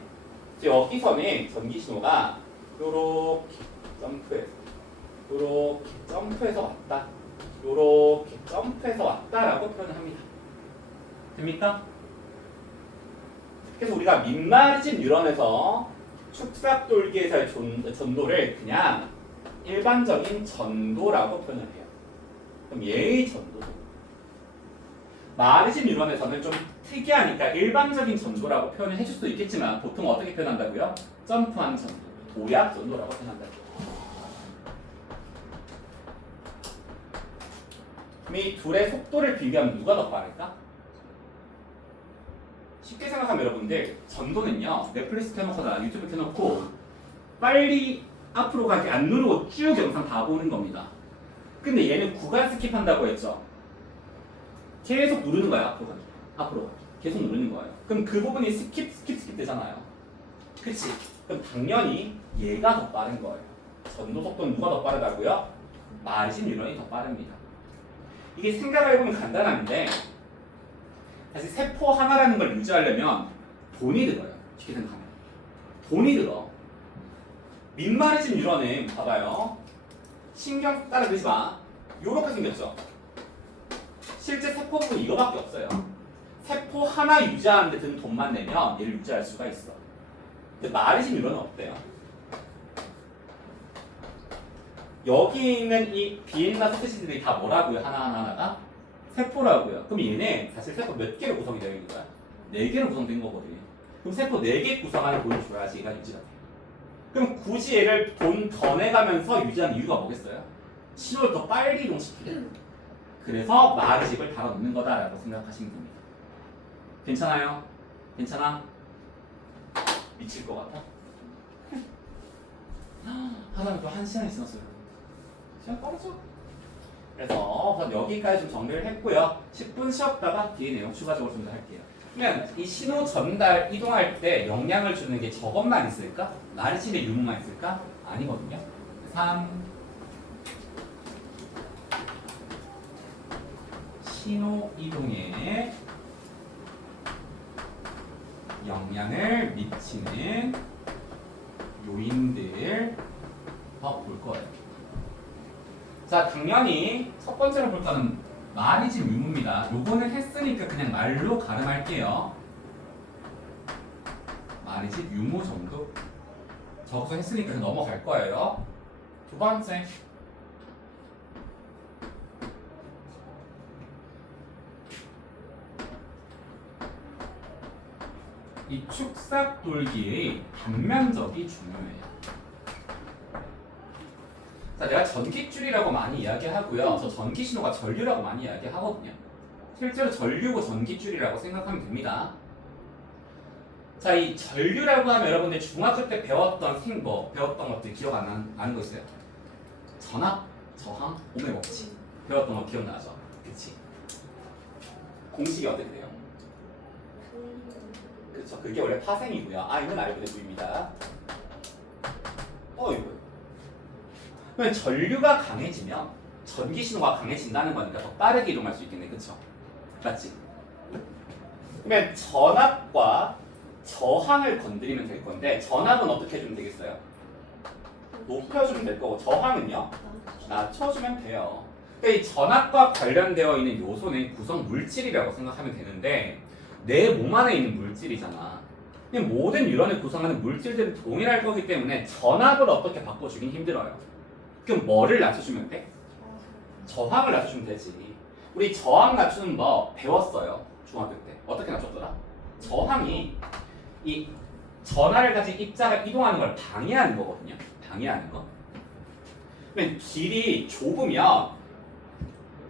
여기서는 전기 신호가 요렇게 점프해서 요렇게 점프해서 왔다. 요렇게 점프해서 왔다라고 표현을 합니다. 됩니까? 그래서 우리가 민마리집 뉴런에서 축삭돌기에서의 전도를 그냥 일반적인 전도라고 표현을 해요. 그럼 얘의 전도도. 마리집 뉴런에서는 좀 특이하니까 일반적인 전도라고 표현을 해줄 수도 있겠지만 보통 어떻게 표현한다고요? 점프한 전도, 도약 전도라고 표현한다고요. 이 둘의 속도를 비교하면 누가 더 빠를까? 쉽게 생각하면 여러분들 전도는요 넷플릭스 켜놓거나 유튜브 켜놓고 빨리 앞으로 가기 안 누르고 쭉 영상 다 보는 겁니다. 근데 얘는 구간 스킵한다고 했죠. 계속 누르는 거야 앞으로 가기. 앞으로 가기. 계속 누르는 거예요. 그럼 그 부분이 스킵 되잖아요. 그치? 그럼 당연히 얘가 더 빠른 거예요. 전도 속도는 누가 더 빠르다고요? 마리집 뉴런이 더 빠릅니다. 이게 생각을 해보면 간단한데 사실 세포 하나라는 걸 유지하려면 돈이 들어요. 쉽게 생각하면 돈이 들어. 민마리집 뉴런은 봐봐요. 신경 따라 들지 마. 요렇게 생겼죠. 실제 세포 부분 이거밖에 없어요. 세포 하나 유지하는데 든 돈만 내면 얘를 유지할 수가 있어. 근데 마리집 뉴런은 어때요? 여기 있는 이 비엔나 소시지들이 다 뭐라고요? 하나하나가 세포라고요. 그럼 얘네 사실 세포 몇 개로 구성이 되어 있는 거야? 4개로 구성된 거거든. 그럼 세포 4개 구성하는 돈을 줘야지 얘가 유지가 돼. 그럼 굳이 얘를 돈 더 내가면서 유지하는 이유가 뭐겠어요? 신호를 더 빨리 이동시키는. 그래서 마르집을 달아놓는 거다라고 생각하시면 됩니다. 괜찮아요? 괜찮아? 미칠 것 같아? 하나는 또 1시간이 지났어요. 시간 빠르죠? 그래서 우선 여기까지 좀 정리를 했고요. 10분 쉬었다가 뒤에 내용 추가적으로 좀 더 할게요. 그러면 이 신호 전달 이동할 때 영향을 주는 게 저것만 있을까? 마르집의 유무만 있을까? 아니거든요. 3 신호 이동에 영향을 미치는 요인들 볼 거예요. 자, 당연히 첫 번째로 볼 거는 마리집 유무입니다. 요거는 했으니까 그냥 말로 가름할게요. 마리집 유무 정도 적어서 했으니까 그냥 넘어갈 거예요. 두 번째, 이 축삭 돌기의 단면적이 중요해요. 자, 내가 전기줄이라고 많이 이야기하고요. 저 전기 신호가 전류라고 많이 이야기하거든요. 실제로 전류고 전기줄이라고 생각하면 됩니다. 자, 이 전류라고 하면 여러분들 중학교 때 배웠던 것들 기억 나는 거 있어요? 전압, 저항, 오메 법칙 배웠던 거 기억나죠? 그치? 공식이 어떻게 돼요? 그쵸, 그게 원래 파생이고요. 이건 알고 V입니다. 이거. 그러면 전류가 강해지면 전기 신호가 강해진다는 거니까 더 빠르게 이동할 수 있겠네, 그쵸? 맞지? 그러면 전압과 저항을 건드리면 될 건데 전압은 어떻게 해주면 되겠어요? 높여주면 될 거고 저항은요? 낮춰주면 돼요. 그러니까 이 전압과 관련되어 있는 요소는 구성 물질이라고 생각하면 되는데 내 몸 안에 있는 물질이잖아. 그냥 모든 유런을 구성하는 물질들은 동일할 거기 때문에 전압을 어떻게 바꿔주긴 힘들어요. 그럼 뭐를 낮춰주면 돼? 저항을 낮춰주면 되지. 우리 저항 낮추는 법 배웠어요. 중학교 때. 어떻게 낮췄더라? 저항이 이 전하를 가진 입자가 이동하는 걸 방해하는 거거든요. 방해하는 거. 그러면 길이 좁으면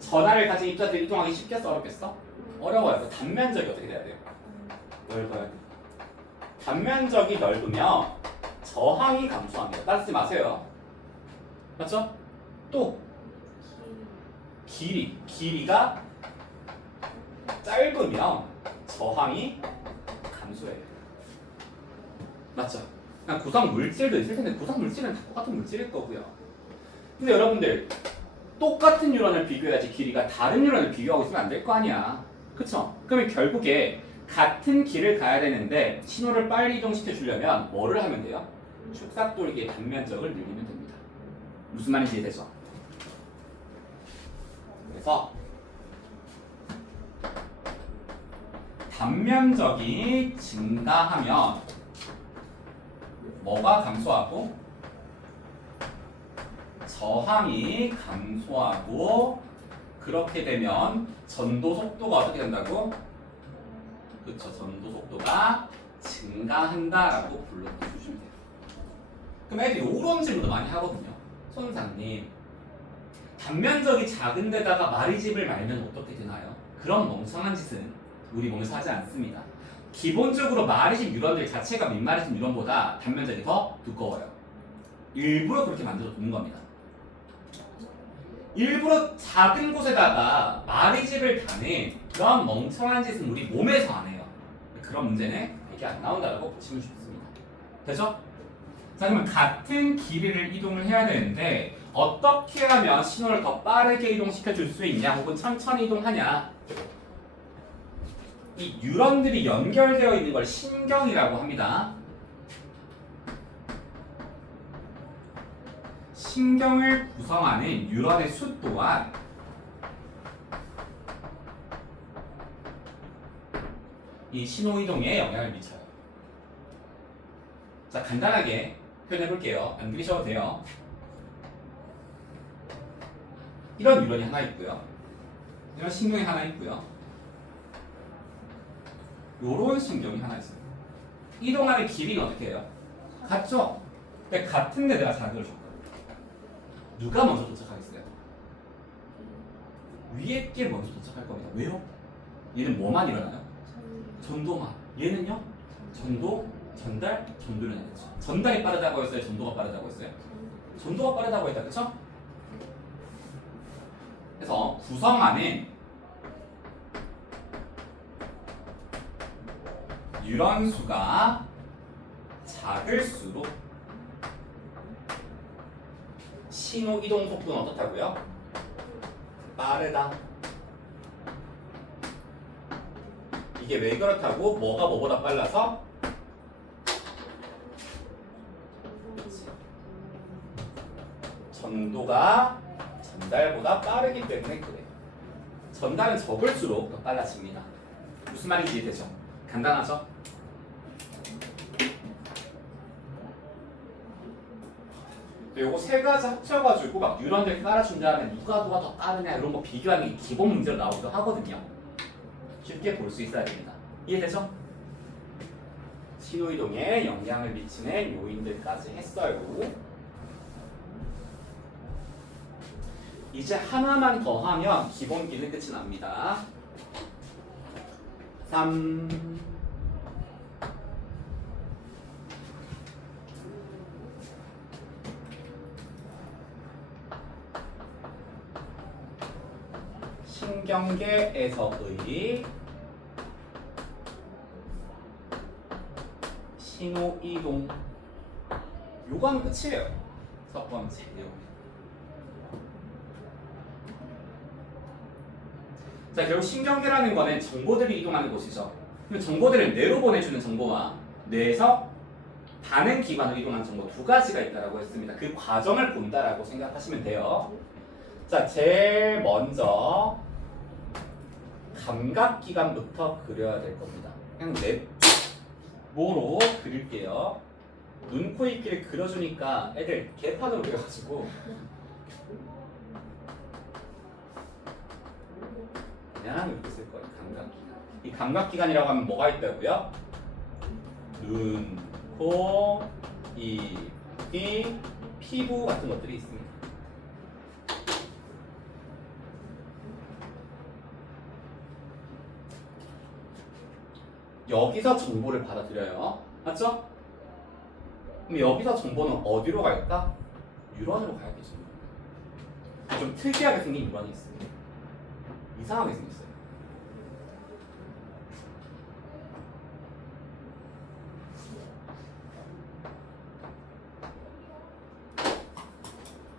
전하를 가진 입자들이 이동하기 쉽겠어? 어렵겠어? 어려워요. 그 단면적이 어떻게 돼야 돼요? 넓어야 돼. 단면적이 넓으면 저항이 감소합니다. 따르지 마세요. 맞죠? 또 길이가 짧으면 저항이 감소해요. 맞죠? 그냥 구성 물질도 있을 텐데 구성 물질은 다 똑같은 물질일 거고요. 근데 여러분들 똑같은 유런을 비교해야지 길이가 다른 유런을 비교하고 있으면 안 될 거 아니야. 그쵸? 그러면 결국에 같은 길을 가야 되는데 신호를 빨리 이동시켜 주려면 뭐를 하면 돼요? 축삭돌기의 단면적을 늘리면 됩니다. 무슨 말인지 이해되죠? 그래서 단면적이 증가하면 뭐가 감소하고 저항이 감소하고 그렇게 되면 전도 속도가 어떻게 된다고? 그렇죠. 전도 속도가 증가한다라고 불러주시면 돼요. 그럼 애들이 이런 질문도 많이 하거든요. 손상님, 단면적이 작은 데다가 마리집을 말면 어떻게 되나요? 그런 멍청한 짓은 우리 몸에서 하지 않습니다. 기본적으로 마리집 유런들 자체가 민마리집 유런보다 단면적이 더 두꺼워요. 일부러 그렇게 만들어 두는 겁니다. 일부러 작은 곳에다가 마리집을 다는 그런 멍청한 짓은 우리 몸에서 안 해요. 그런 문제는 되게 안 나온다고 보시면 좋습니다. 되죠? 자, 그러면 같은 길이를 이동을 해야 되는데 어떻게 하면 신호를 더 빠르게 이동시켜 줄 수 있냐 혹은 천천히 이동하냐, 이 뉴런들이 연결되어 있는 걸 신경이라고 합니다. 신경을 구성하는 뉴런의 수 또한 이 신호이동에 영향을 미쳐요. 자, 간단하게 표현해 볼게요. 안 그리셔도 돼요. 이런 유런이 하나 있고요. 이런 신경이 하나 있고요. 요런 신경이 하나 있어요. 이동하는 길이는 어떻게 해요? 같죠? 근데 같은데 내가 자극을 줬거든. 누가 먼저 도착하겠어요? 위에 게 먼저 도착할 겁니다. 왜요? 얘는 뭐만 일어나요? 전도만. 얘는요? 전도, 전달, 전도를 해야겠죠. 전달이 빠르다고 했어요? 전도가 빠르다고 했어요? 전도가 빠르다고 했다. 그쵸? 그래서 구성 안에 뉴런 수가 작을수록 신호 이동 속도는 어떻다고요? 빠르다. 이게 왜 그렇다고? 뭐가 뭐보다 빨라서? 전도가 전달보다 빠르기 때문에 그래요. 전달은 적을수록 더 빨라집니다. 무슨 말인지 이해되죠? 간단하죠? 요거 세 가지 합쳐가지고 막 뉴런들 깔아준 다음에 누가 더 빠르냐 이런 거 비교하는 게 기본 문제로 나오기도 하거든요. 쉽게 볼 수 있어야 됩니다. 이해되죠? 신호이동에 영향을 미치는 요인들까지 했어요. 이제 하나만 더 하면 기본기는 끝이 납니다. 3 신경계에서의 신호이동 요건 끝이에요. 첫 번째 내용. 자, 결국 신경계라는 거는 정보들이 이동하는 곳이죠. 그럼 정보들을 뇌로 보내주는 정보와 뇌에서 다른 기관으로 이동하는 정보 두 가지가 있다고 했습니다. 그 과정을 본다라고 생각하시면 돼요. 자, 제일 먼저 감각기관부터 그려야 될 겁니다. 그냥 네모로 그릴게요. 눈, 코, 입기를 그려주니까 애들 개판으로 그려가지고 그냥 이렇게 쓸 거예요. 감각기관. 이 감각기관이라고 하면 뭐가 있다고요? 눈, 코, 입, 귀, 피부 같은 것들이 있습니다. 여기서 정보를 받아들여요. 맞죠? 그럼 여기서 정보는 어디로 갈까? 뉴런으로 가야겠죠. 좀 특이하게 생긴 뉴런이 있습니다. 이상하게 생겼어요.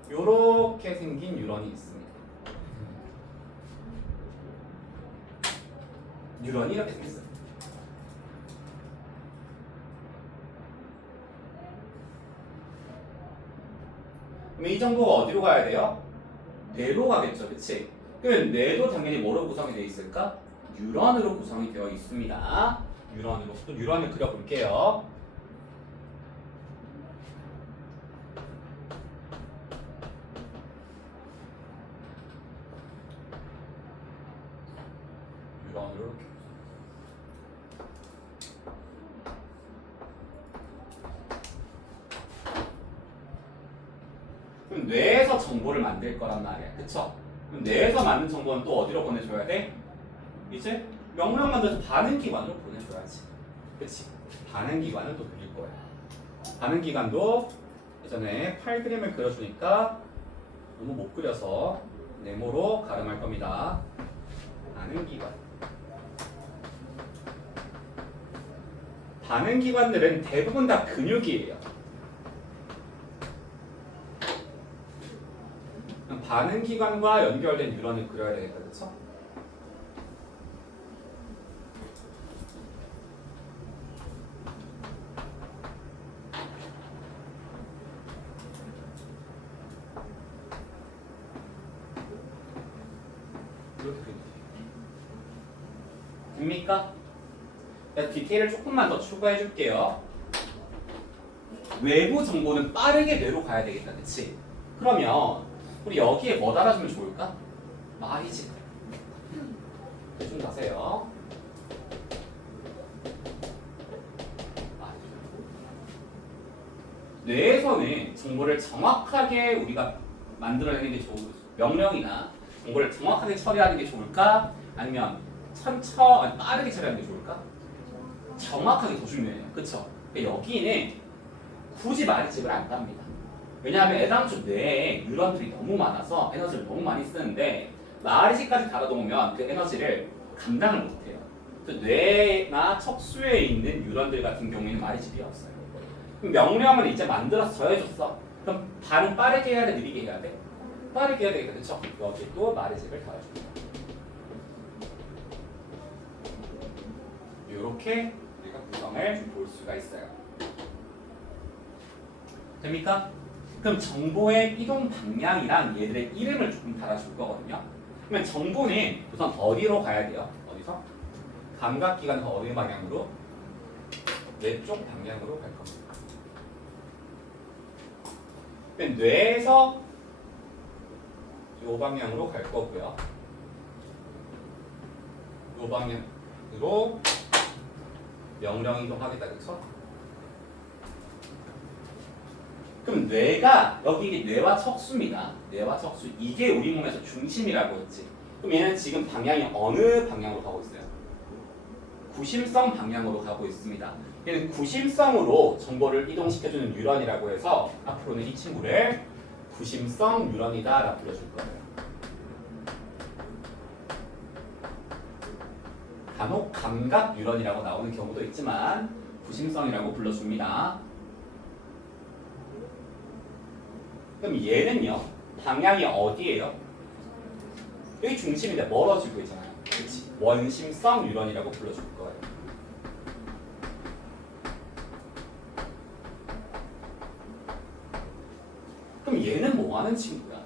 요렇게 생긴 뉴런이 있습니다. 뉴런이 이렇게 생겼어요. 그럼 이 정보가 어디로 가야 돼요? 뇌로 가겠죠, 그치? 그럼 뇌도 당연히 뭐로 구성이 되어 있을까? 뉴런으로 구성이 되어 있습니다. 뉴런으로. 또 뉴런을 그려볼게요. 뉴런으로 이렇게. 그럼 뇌에서 정보를 만들 거란 말이야. 그쵸? 그럼 뇌에서 만든 정보는 또 어디로 보내줘야 돼? 이제 명령 만들어서 반응기관으로 보내줘야지. 그치? 반응기관을 또 그릴 거야. 반응기관도 예전에 팔 그림을 그려주니까 너무 못 그려서 네모로 가름할 겁니다. 반응기관. 반응기관들은 대부분 다 근육이에요. 반응기관과 연결된 뉴런을 그려야 되겠다, 그렇죠? 이렇게 그리면 됩니까? 디테일을 조금만 더 추가해 줄게요. 외부 정보는 빠르게 뇌로 가야 되겠다, 그치? 그러면 우리 여기에 뭐 달아주면 좋을까? 마리지. 좀 가세요. 뇌에서는 정보를 정확하게 우리가 만들어내는 게 좋은 명령이나 정보를 정확하게 처리하는 게 좋을까? 아니면 아니, 빠르게 처리하는 게 좋을까? 정확하게 더 중요해요. 그쵸? 그러니까 여기는 굳이 마리집을 안 깝니다. 왜냐하면 애당초 뇌에 뉴런들이 너무 많아서 에너지를 너무 많이 쓰는데 마리집까지 달아놓으면 그 에너지를 감당을 못해요. 그래서 뇌나 척수에 있는 뉴런들 같은 경우에는 마리집이 없어요. 그럼 명령을 이제 만들어서 더해줬어. 그럼 반응 빠르게 해야 돼? 느리게 해야 돼? 빠르게 해야 되겠다. 그쵸? 여기 또 마리집을 더해줍니다. 이렇게 우리가 구성을 볼 수가 있어요. 됩니까? 그럼 정보의 이동 방향이랑 얘들의 이름을 조금 달아줄 거거든요. 그러면 정보는 우선 어디로 가야 돼요? 어디서? 감각기관에서 어디 방향으로? 뇌쪽 방향으로 갈 겁니다. 그럼 뇌에서 이 방향으로 갈 거고요. 이 방향으로 명령 이동하겠다, 그렇죠? 그럼 뇌가 여기 이게 뇌와 척수입니다. 뇌와 척수 이게 우리 몸에서 중심이라고 했지. 그럼 얘는 지금 방향이 어느 방향으로 가고 있어요? 구심성 방향으로 가고 있습니다. 얘는 구심성으로 정보를 이동시켜주는 뉴런이라고 해서 앞으로는 이 친구를 구심성 뉴런이다라고 불러줄 거예요. 간혹 감각 뉴런이라고 나오는 경우도 있지만 구심성이라고 불러줍니다. 그럼 얘는요, 방향이 어디예요? 여기 중심인데 멀어지고 있잖아요. 그렇지? 원심성 뉴런이라고 불러줄 거예요. 그럼 얘는 뭐 하는 친구야?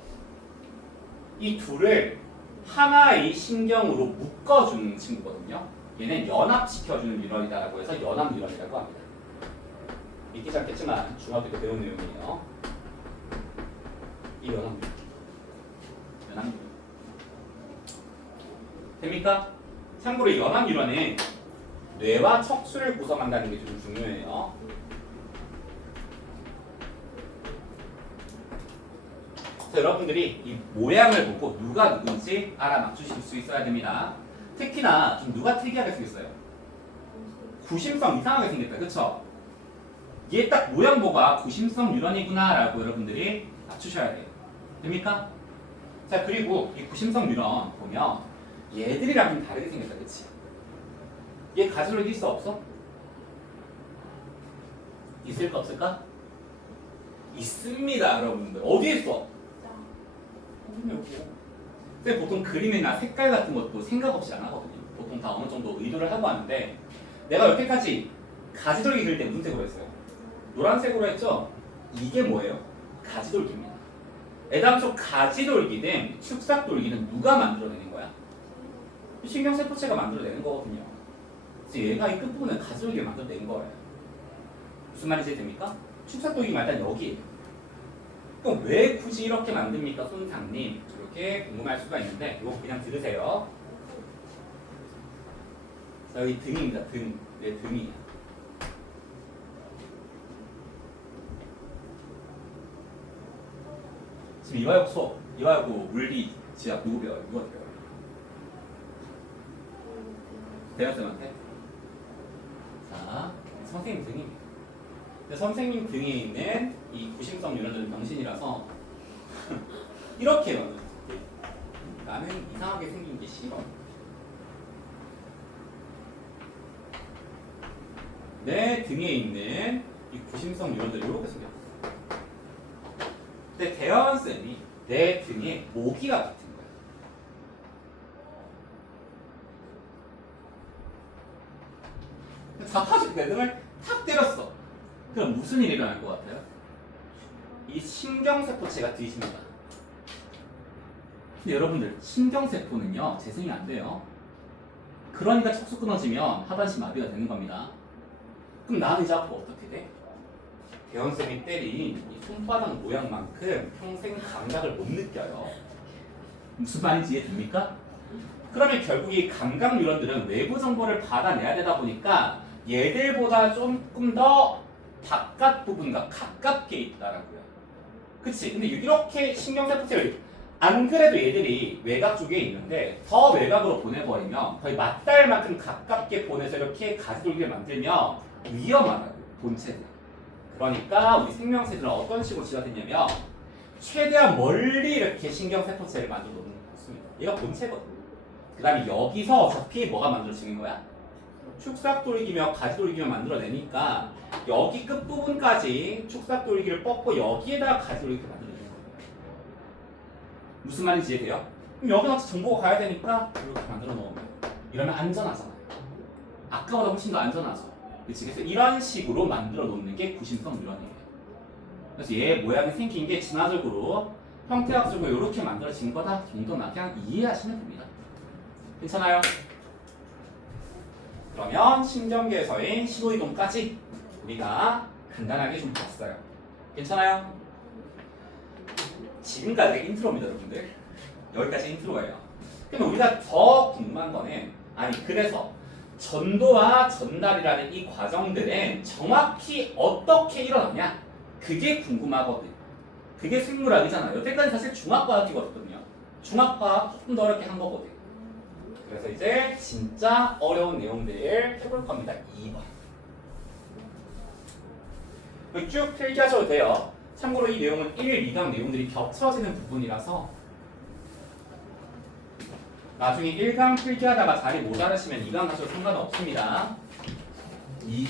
이 둘을 하나의 신경으로 묶어주는 친구거든요. 얘는 연합시켜주는 뉴런이다라고 해서 연합 뉴런이라고 합니다. 믿기지 않겠지만 중학교 때 배운 내용이에요. 이 연합 뉴런. 됩니까? 참고로 이 연합 뉴런은 뇌와 척수를 구성한다는 게 좀 중요해요. 여러분들이 이 모양을 보고 누가 누군지 알아맞추실 수 있어야 됩니다. 특히나 좀 누가 특이하게 생겼어요? 구심성 이상하게 생겼다. 그쵸? 얘 딱 모양 보고 구심성 뉴런이구나 라고 여러분들이 맞추셔야 돼요. 됩니까? 자, 그리고 이 구심성 뉴런 보면 얘들이랑 좀 다르게 생겼다. 그치? 얘 가지로 있어 없어? 있을까 없을까? 있습니다 여러분들. 어디에 있어? 근데 보통 그림이나 색깔 같은 것도 생각 없이 안 하거든요. 보통 다 어느 정도 의도를 하고 하는데 내가 여태까지 가지돌기 그릴 때 무슨 색으로 했어요? 노란색으로 했죠? 이게 뭐예요? 가지돌기입니다. 애당초 가지돌기든 축삭돌기는 누가 만들어내는 거야? 신경세포체가 만들어내는 거거든요. 그래서 얘가 이 끝부분에 가지돌기를 만들어낸 거예요. 무슨 말인지 됩니까? 축삭돌기가 일단 여기에요. 그럼 왜 굳이 이렇게 만듭니까, 손상님? 이렇게 궁금할 수가 있는데 이거 그냥 들으세요. 자, 여기 등입니다. 등. 내 등이에요. 지금 이화여고 수업, 이화여고 물리, 지학 누구 배워요? 누가 배워요? 대학생한테? 자, 선생님 등입니다. 근데 선생님 등에 있는 이 구심성 뉴런들은 병신이라서 이렇게 나는 나는 이상하게 생긴 게 싫어. 내 등에 있는 이 구심성 뉴런들이 이렇게 생겼어. 근데 대화원 쌤이 내 등에 모기가 붙은 거야. 자파식 내 등을 탁 때렸어. 그럼 무슨 일이 일어날 것 같아요? 이 신경세포체가 뒤집니다. 근데 여러분들 신경세포는요 재생이 안 돼요. 그러니까 척수 끊어지면 하반신 마비가 되는 겁니다. 그럼 나는 이제 앞으로 어떻게 돼? 대원쌤이 때린 이 손바닥 모양만큼 평생 감각을 못 느껴요. 무슨 말인지 이해됩니까? 그러면 결국 이 감각 뉴런들은 외부 정보를 받아내야 되다 보니까 얘들보다 조금 더 바깥 부분과 가깝게 있다라고요. 그치? 근데 이렇게 신경세포체를 안 그래도 얘들이 외곽 쪽에 있는데 더 외곽으로 보내버리면 거의 맞닿을만큼 가깝게 보내서 이렇게 가지돌기를 만들면 위험하다고요. 본체들. 그러니까 우리 생명체들은 어떤 식으로 진화됐냐면 최대한 멀리 이렇게 신경세포체를 만들어 놓는 것입니다. 얘가 본체거든요. 그 다음에 여기서 어차피 뭐가 만들어지는 거야? 축삭돌기며 가지돌기며 만들어내니까 여기 끝부분까지 축삭돌기를 뻗고 여기에다가 가지돌기를 만들어내는 거예요. 무슨 말인지 이해돼요? 그럼 여기서 정보가 가야 되니까 이렇게 만들어 놓으면 이러면 안전하잖아요. 아까보다 훨씬 더 안전하죠. 그치? 그래서 이런 식으로 만들어 놓는 게 구심성 뉴런이에요. 그래서 얘 모양이 생긴 게 진화적으로 형태학적으로 이렇게 만들어진 거다 정도나 그냥 이해하시면 됩니다. 괜찮아요? 그러면 신경계에서의 신호이동까지 우리가 간단하게 좀 봤어요. 괜찮아요? 지금까지가 인트로입니다, 여러분들. 여기까지 인트로예요. 그럼 우리가 더 궁금한 거는 그래서 전도와 전달이라는 이 과정들은 정확히 어떻게 일어나냐? 그게 궁금하거든. 그게 생물학이잖아요. 여태까지 사실 중학과학이거든요. 중학과학 조금 더 어렵게 한 거거든. 그래서 이제 진짜 어려운 내용들을 해볼 겁니다. 2번. 쭉 필기하셔도 돼요. 참고로 이 내용은 1, 2강 내용들이 겹쳐지는 부분이라서 나중에 1강 필기하다가 자리 모자르시면 2강 가셔도 상관없습니다. 2.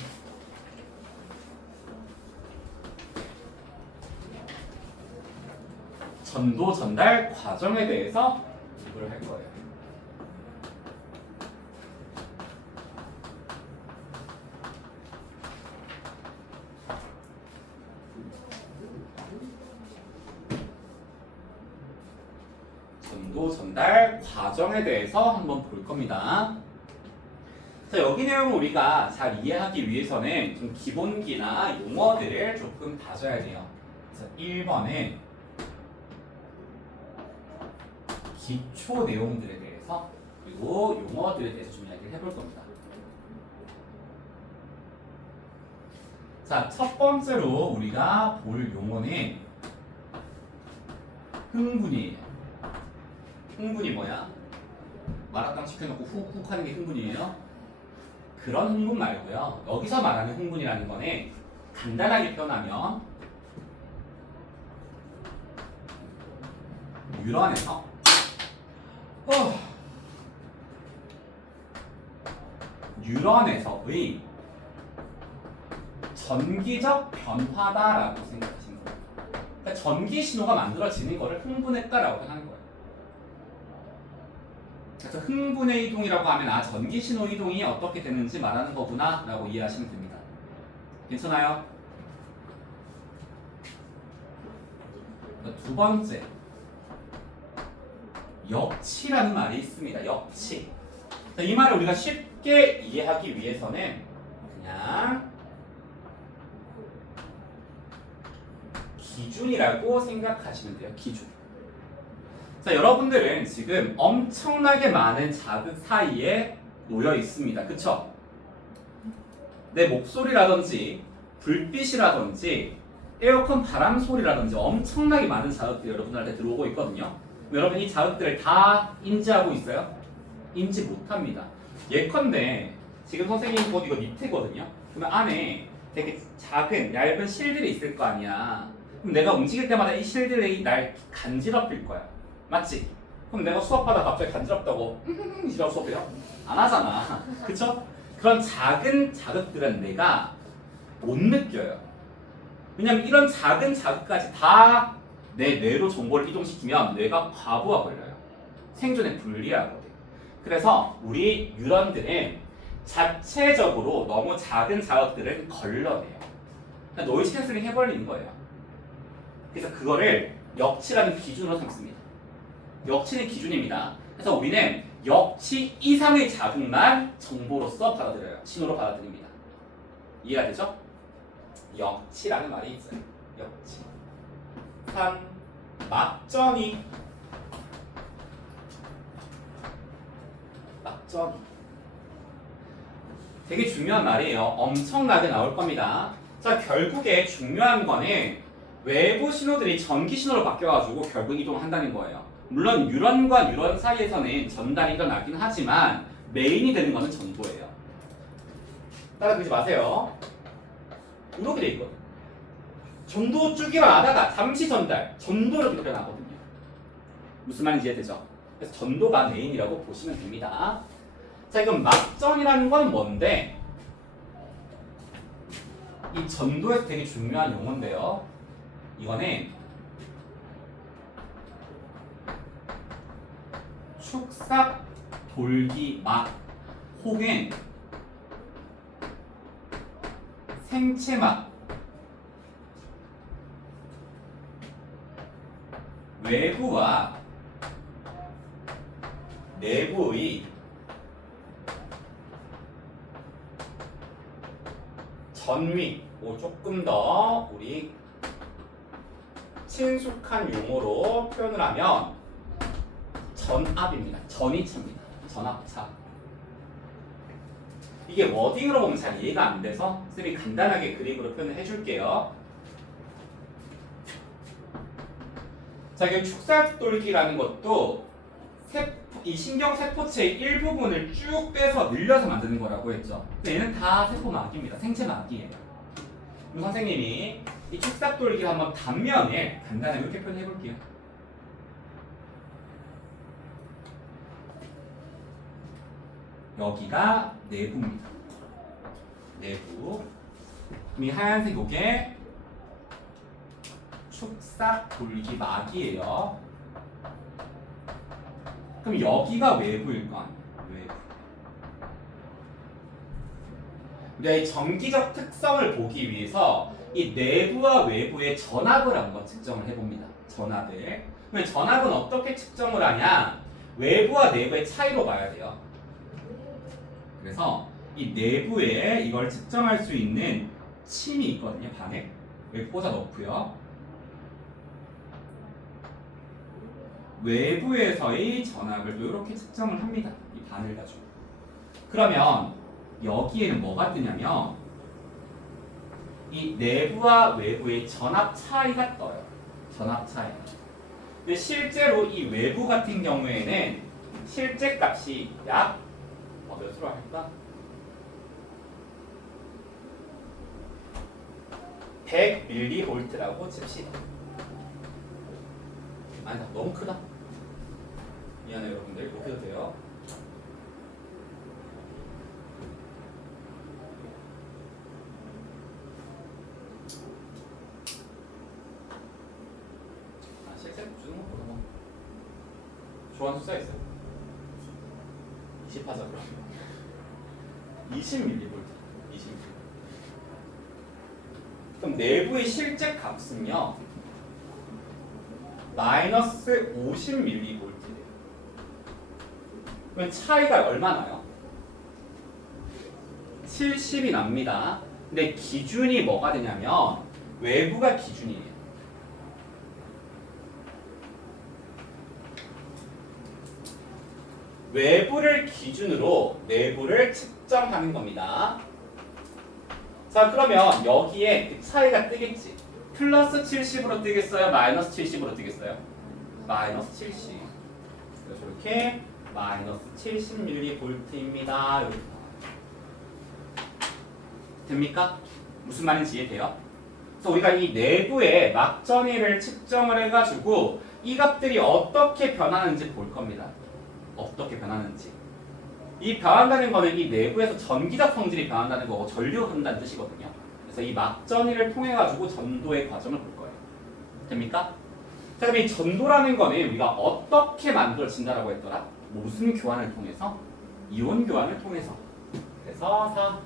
전도 전달 과정에 대해서 공부를 할 거예요. 전도 전달 과정에 대해서 한번 볼 겁니다. 자, 여기 내용을 우리가 잘 이해하기 위해서는 좀 기본기나 용어들을 조금 다져야 돼요. 그래서 1번은 기초 내용들에 대해서 그리고 용어들에 대해서 좀 이야기를 해볼 겁니다. 자, 첫 번째로 우리가 볼 용어는 흥분이에요. 흥분이 뭐야? 마라탕 시켜놓고 훅훅 하는 게 흥분이에요? 그런 흥분 말고요. 여기서 말하는 흥분이라는 거는 간단하게 표현하면 뉴런에서 뉴런에서의 전기적 변화다라고 생각하시는 거예요. 그러니까 전기 신호가 만들어지는 거를 흥분했다라고 하는 거예요. 그래서 흥분의 이동이라고 하면 전기 신호 이동이 어떻게 되는지 말하는 거구나 라고 이해하시면 됩니다. 괜찮아요? 두 번째, 역치라는 말이 있습니다. 역치. 이 말을 우리가 쉽게 이해하기 위해서는 그냥 기준이라고 생각하시면 돼요. 기준. 자, 여러분들은 지금 엄청나게 많은 자극 사이에 놓여 있습니다. 그쵸? 내 목소리라든지 불빛이라든지 에어컨 바람 소리라든지 엄청나게 많은 자극들이 여러분들한테 들어오고 있거든요. 여러분 이 자극들을 다 인지하고 있어요? 인지 못합니다. 예컨대 지금 선생님 곧 이거 밑에거든요. 그러면 안에 되게 작은 얇은 실들이 있을 거 아니야. 그럼 내가 움직일 때마다 이 실들이 날 간지럽힐 거야. 맞지? 그럼 내가 수업하다 갑자기 간지럽다고 이라고 수업해요? 안 하잖아. 그쵸? 그런 작은 자극들은 내가 못 느껴요. 왜냐면 이런 작은 자극까지 다 내 뇌로 정보를 이동시키면 뇌가 과부하 걸려요. 생존에 불리하거든. 그래서 우리 뉴런들은 자체적으로 너무 작은 자극들을 걸러내요. 그러니까 노이즈 캔슬링 해버리는 거예요. 그래서 그거를 역치라는 기준으로 삼습니다. 역치는 기준입니다. 그래서 우리는 역치 이상의 자극만 정보로서 받아들여요. 신호로 받아들입니다. 이해가 되죠? 역치라는 말이 있어요. 역치. 3. 막전이. 막전이. 되게 중요한 말이에요. 엄청나게 나올 겁니다. 자, 결국에 중요한 거는 외부 신호들이 전기 신호로 바뀌어가지고 결국 이동한다는 거예요. 물론 뉴런과 뉴런 사이에서는 전달이 일어나긴 하지만 메인이 되는 거는 전도예요. 따라붙지 마세요. 이렇게 돼 있거든. 전도 쭉 일어나다가 잠시 전달, 전도 이렇게 일어나거든요. 무슨 말인지 이해되죠? 그래서 전도가 메인이라고 보시면 됩니다. 자, 이건 막전이라는 건 뭔데? 이 전도에서 되게 중요한 용어인데요. 이거는 축삭 돌기 막 혹은 생체막 외부와 내부의 전위, 조금 더 우리 친숙한 용어로 표현을 하면 전압입니다. 전위차입니다. 전압차. 이게 워딩으로 보면 잘 이해가 안 돼서 쌤이 간단하게 그림으로 표현을 해줄게요. 자, 이 축삭돌기라는 것도 이 신경세포체의 일부분을 쭉 빼서 늘려서 만드는 거라고 했죠. 얘는 다 세포막입니다. 생체막이에요. 그럼 선생님이 이 축삭돌기를 한번 단면에 간단하게 이렇게 표현해 볼게요. 여기가 내부입니다. 내부. 이 하얀색 요게 축삭돌기 막이에요. 그럼 여기가 외부일 거 아니에요. 외부. 우리가 이 전기적 특성을 보기 위해서 이 내부와 외부의 전압을 한번 측정을 해봅니다. 전압을. 그럼 전압은 어떻게 측정을 하냐? 외부와 내부의 차이로 봐야 돼요. 그래서 이 내부에 이걸 측정할 수 있는 침이 있거든요. 반에. 여기 꽂아 넣고요. 외부에서의 전압을 또 이렇게 측정을 합니다. 이 반을 가지고. 그러면 여기에는 뭐가 뜨냐면 이 내부와 외부의 전압 차이가 떠요. 전압 차이. 근데 실제로 이 외부 같은 경우에는 실제 값이 약 몇으로 할까? 100mV라고 칩시다. 아니다, 너무 크다. 미안해요, 여러분들. 높여도 돼요. 실제 주는 것보다 뭐 좋아하는 숫자 있어요? 20 하자 그러면. 20mV. 20. 그럼 내부의 실제 값은요. 마이너스 50mV예요. 그럼 차이가 얼마나요? 70이 납니다. 근데 기준이 뭐가 되냐면 외부가 기준이에요. 외부를 기준으로 내부를 측정하는 겁니다. 자, 그러면 여기에 그 차이가 뜨겠지. 플러스 70으로 뜨겠어요? 마이너스 70으로 뜨겠어요? 마이너스 70. 그래서 이렇게 마이너스 70mV입니다. 이렇게. 됩니까? 무슨 말인지 이해돼요? 그래서 우리가 이 내부의 막전위를 측정을 해가지고 이 값들이 어떻게 변하는지 볼 겁니다. 어떻게 변하는지. 이 변한다는 거는 이 내부에서 전기적 성질이 변한다는 거고 전류가 흐른다는 뜻이거든요. 그래서 이 막전위를 통해 가지고 전도의 과정을 볼 거예요. 됩니까? 자, 그럼 이 전도라는 거는 우리가 어떻게 만들어진다라고 했더라? 무슨 교환을 통해서? 이온 교환을 통해서. 그래서 4.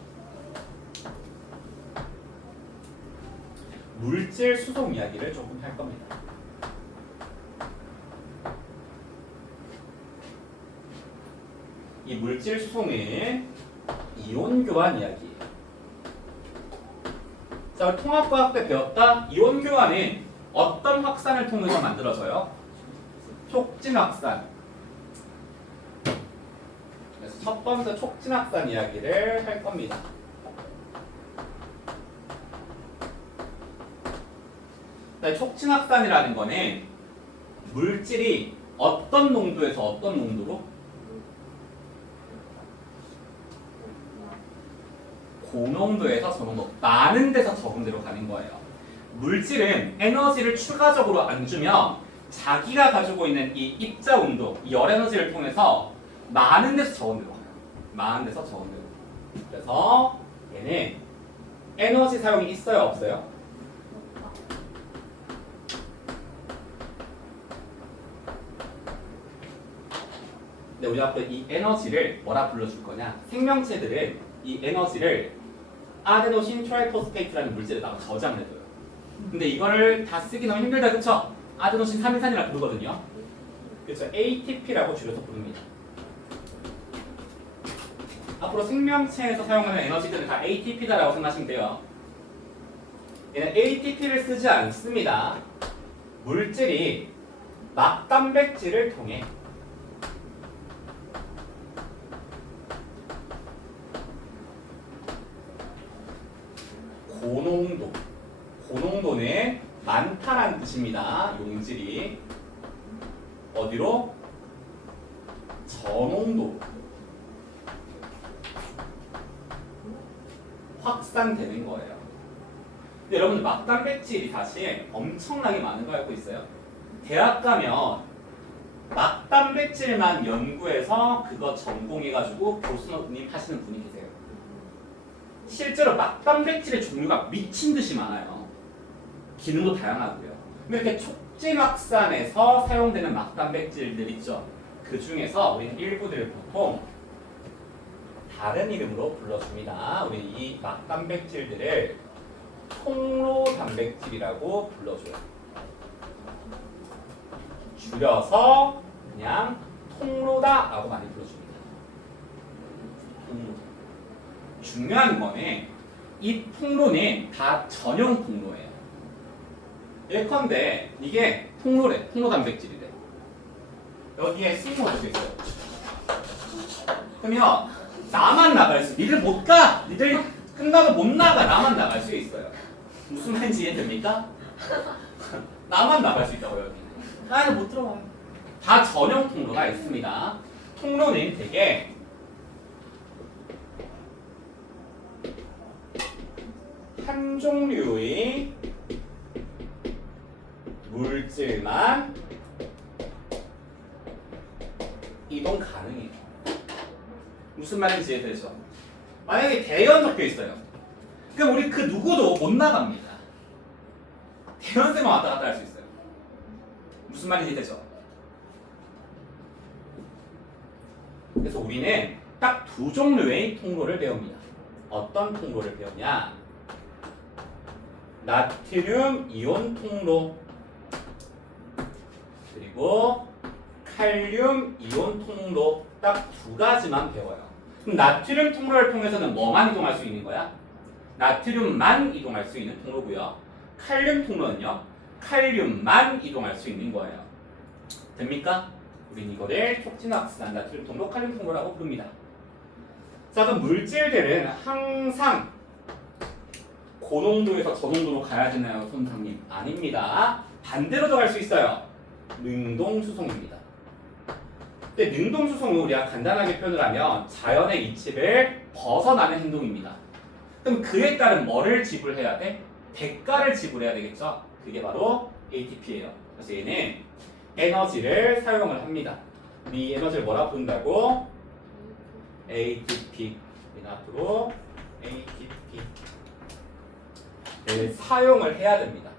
물질 수송 이야기를 조금 할 겁니다. 이 물질 수송은 이온 교환 이야기예요. 자, 통합과학 때 배웠다. 이온 교환은 어떤 확산을 통해서 만들어져요? 촉진 확산. 그래서 첫 번째 촉진 확산 이야기를 할 겁니다. 자, 촉진 확산이라는 거는 물질이 어떤 농도에서 어떤 농도로? 고농도에서 저농도, 많은 데서 적은 데로 가는 거예요. 물질은 에너지를 추가적으로 안 주면 자기가 가지고 있는 이 입자 운동, 이 열 에너지를 통해서 많은 데서 적은 데로 가요. 많은 데서 적은 데로. 그래서 얘는 에너지 사용이 있어요, 없어요? 근데 우리 앞에 이 에너지를 뭐라 불러줄 거냐? 생명체들은 이 에너지를 아데노신 트라이포스페이트라는 물질에다가 저장을 해둬요. 근데 이거를 다 쓰기 너무 힘들다, 그쵸? 아데노신 3인산이라 부르거든요. 그래서 ATP라고 줄여서 부릅니다. 앞으로 생명체에서 사용하는 에너지들은 다 ATP다라고 생각하시면 돼요. 얘는 ATP를 쓰지 않습니다. 물질이 막단백질을 통해 고농도는 많다라는 뜻입니다. 용질이 어디로? 저농도로 확산되는 거예요. 근데 여러분 막단백질이 사실 엄청나게 많은 거 알고 있어요? 대학 가면 막단백질만 연구해서 그거 전공해가지고 교수님 하시는 분이 계세요. 실제로 막단백질의 종류가 미친 듯이 많아요. 기능도 다양하고요. 근데 이렇게 촉진 확산에서 사용되는 막단백질들 있죠. 그 중에서 우리는 일부들 보통 다른 이름으로 불러줍니다. 우리 이 막단백질들을 통로 단백질이라고 불러줘요. 줄여서 그냥 통로다라고 많이 불러줍니다. 통로. 중요한 거는 이 통로는 다 전용 통로예요. 예컨대 이게 통로래, 통로 단백질이래. 여기에 스모가 있어요. 그러면 나만 나갈 수, 니들 못 가. 니들 끝나도 못 나가. 나만 나갈 수 있어요. 무슨 말인지 이해됩니까? 나만 나갈 수 있다고 여기. 나는 못 들어가요. 다 전용 통로가 있습니다. 통로는 되게 한 종류의 물질만 이동 가능해요. 무슨 말인지 이해되죠? 만약에 대연 적혀 있어요. 그럼 우리 그 누구도 못 나갑니다. 대연세만 왔다 갔다 할 수 있어요. 무슨 말인지 이해되죠? 그래서 우리는 딱 두 종류의 통로를 배웁니다. 어떤 통로를 배우냐? 나트륨 이온 통로 그리고 칼륨 이온 통로 딱 두 가지만 배워요. 그럼 나트륨 통로를 통해서는 뭐만 이동할 수 있는 거야? 나트륨만 이동할 수 있는 통로고요. 칼륨 통로는요. 칼륨만 이동할 수 있는 거예요. 됩니까? 우린 이거를 촉진확산 나트륨 통로, 칼륨 통로라고 부릅니다. 자, 그럼 물질들은 항상 고농도에서 저농도로 가야 되나요, 손상님? 아닙니다. 반대로도 갈 수 있어요. 능동수송입니다. 근데 능동수송은 우리가 간단하게 표현을 하면 자연의 이치를 벗어나는 행동입니다. 그럼 그에 따른 뭐를 지불해야 돼? 대가를 지불해야 되겠죠? 그게 바로 ATP예요. 그래서 얘는 에너지를 사용을 합니다. 이 에너지를 뭐라 부른다고? ATP. 앞으로 ATP를 사용을 해야 됩니다.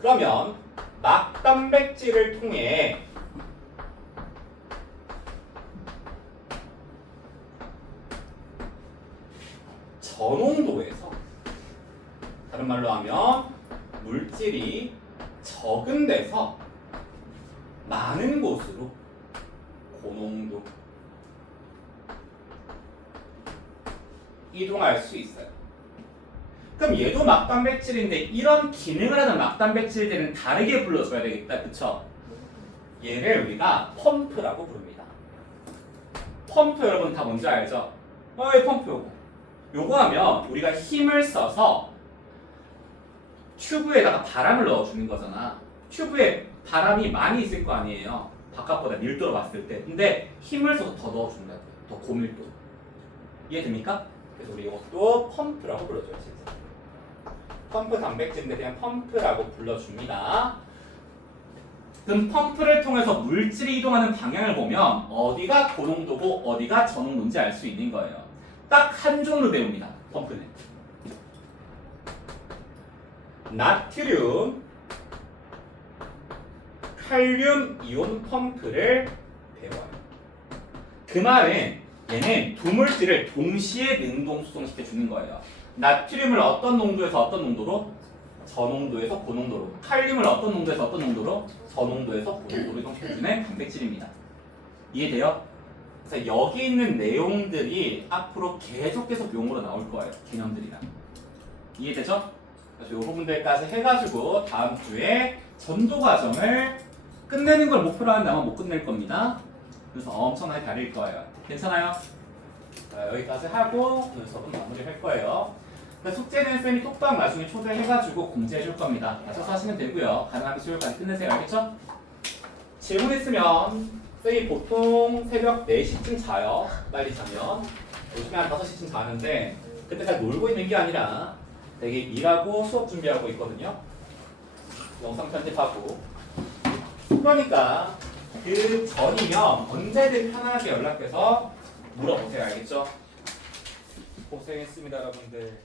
그러면 막단백질을 통해 저농도에서, 다른 말로 하면 물질이 적은 데서 많은 곳으로 고농도 이동할 수 있어요. 그럼 얘도 막단백질인데 이런 기능을 하는 막단백질들은 다르게 불러줘야 되겠다. 그쵸? 얘를 우리가 펌프라고 부릅니다. 펌프 여러분 다 뭔지 알죠? 이 펌프 요거 하면 우리가 힘을 써서 튜브에다가 바람을 넣어주는 거잖아. 튜브에 바람이 많이 있을 거 아니에요. 바깥보다 밀도로 봤을 때. 근데 힘을 써서 더 넣어준다고. 더 고밀도. 이해됩니까? 그래서 우리 이것도 펌프라고 불러줘요. 진짜. 펌프 단백질인데 그냥 펌프라고 불러줍니다. 그럼 펌프를 통해서 물질이 이동하는 방향을 보면 어디가 고농도고 어디가 저농도인지 알 수 있는 거예요. 딱 한 종류 배웁니다. 펌프는. 나트륨, 칼륨 이온 펌프를 배워요. 그 말은 얘는 두 물질을 동시에 능동 수송시켜 주는 거예요. 나트륨을 어떤 농도에서 어떤 농도로? 저농도에서 고농도로. 칼륨을 어떤 농도에서 어떤 농도로? 저농도에서 고농도로 이동시켜주는 단백질입니다. 이해돼요? 그래서 여기 있는 내용들이 앞으로 계속 용어로 나올 거예요. 개념들이랑. 이해되죠? 그래서 이 부분들까지 해가지고 다음 주에 전도 과정을 끝내는 걸 목표로 하는데 아마 못 끝낼 겁니다. 그래서 엄청나게 다를 거예요. 괜찮아요? 자, 여기까지 하고 오늘 수업은 마무리할 거예요. 숙제는 쌤이 톡방 나중에 초대해가지고 공지해 줄 겁니다. 맞춰서 하시면 되고요. 가능하면 수요일까지 끝내세요. 알겠죠? 질문 있으면 쌤이 보통 새벽 4시쯤 자요. 빨리 자면. 요즘에 한 5시쯤 자는데 그때까지 놀고 있는 게 아니라 되게 일하고 수업 준비하고 있거든요. 영상 편집하고. 그러니까 그 전이면 언제든 편하게 연락해서 물어보세요. 알겠죠? 고생했습니다, 여러분들.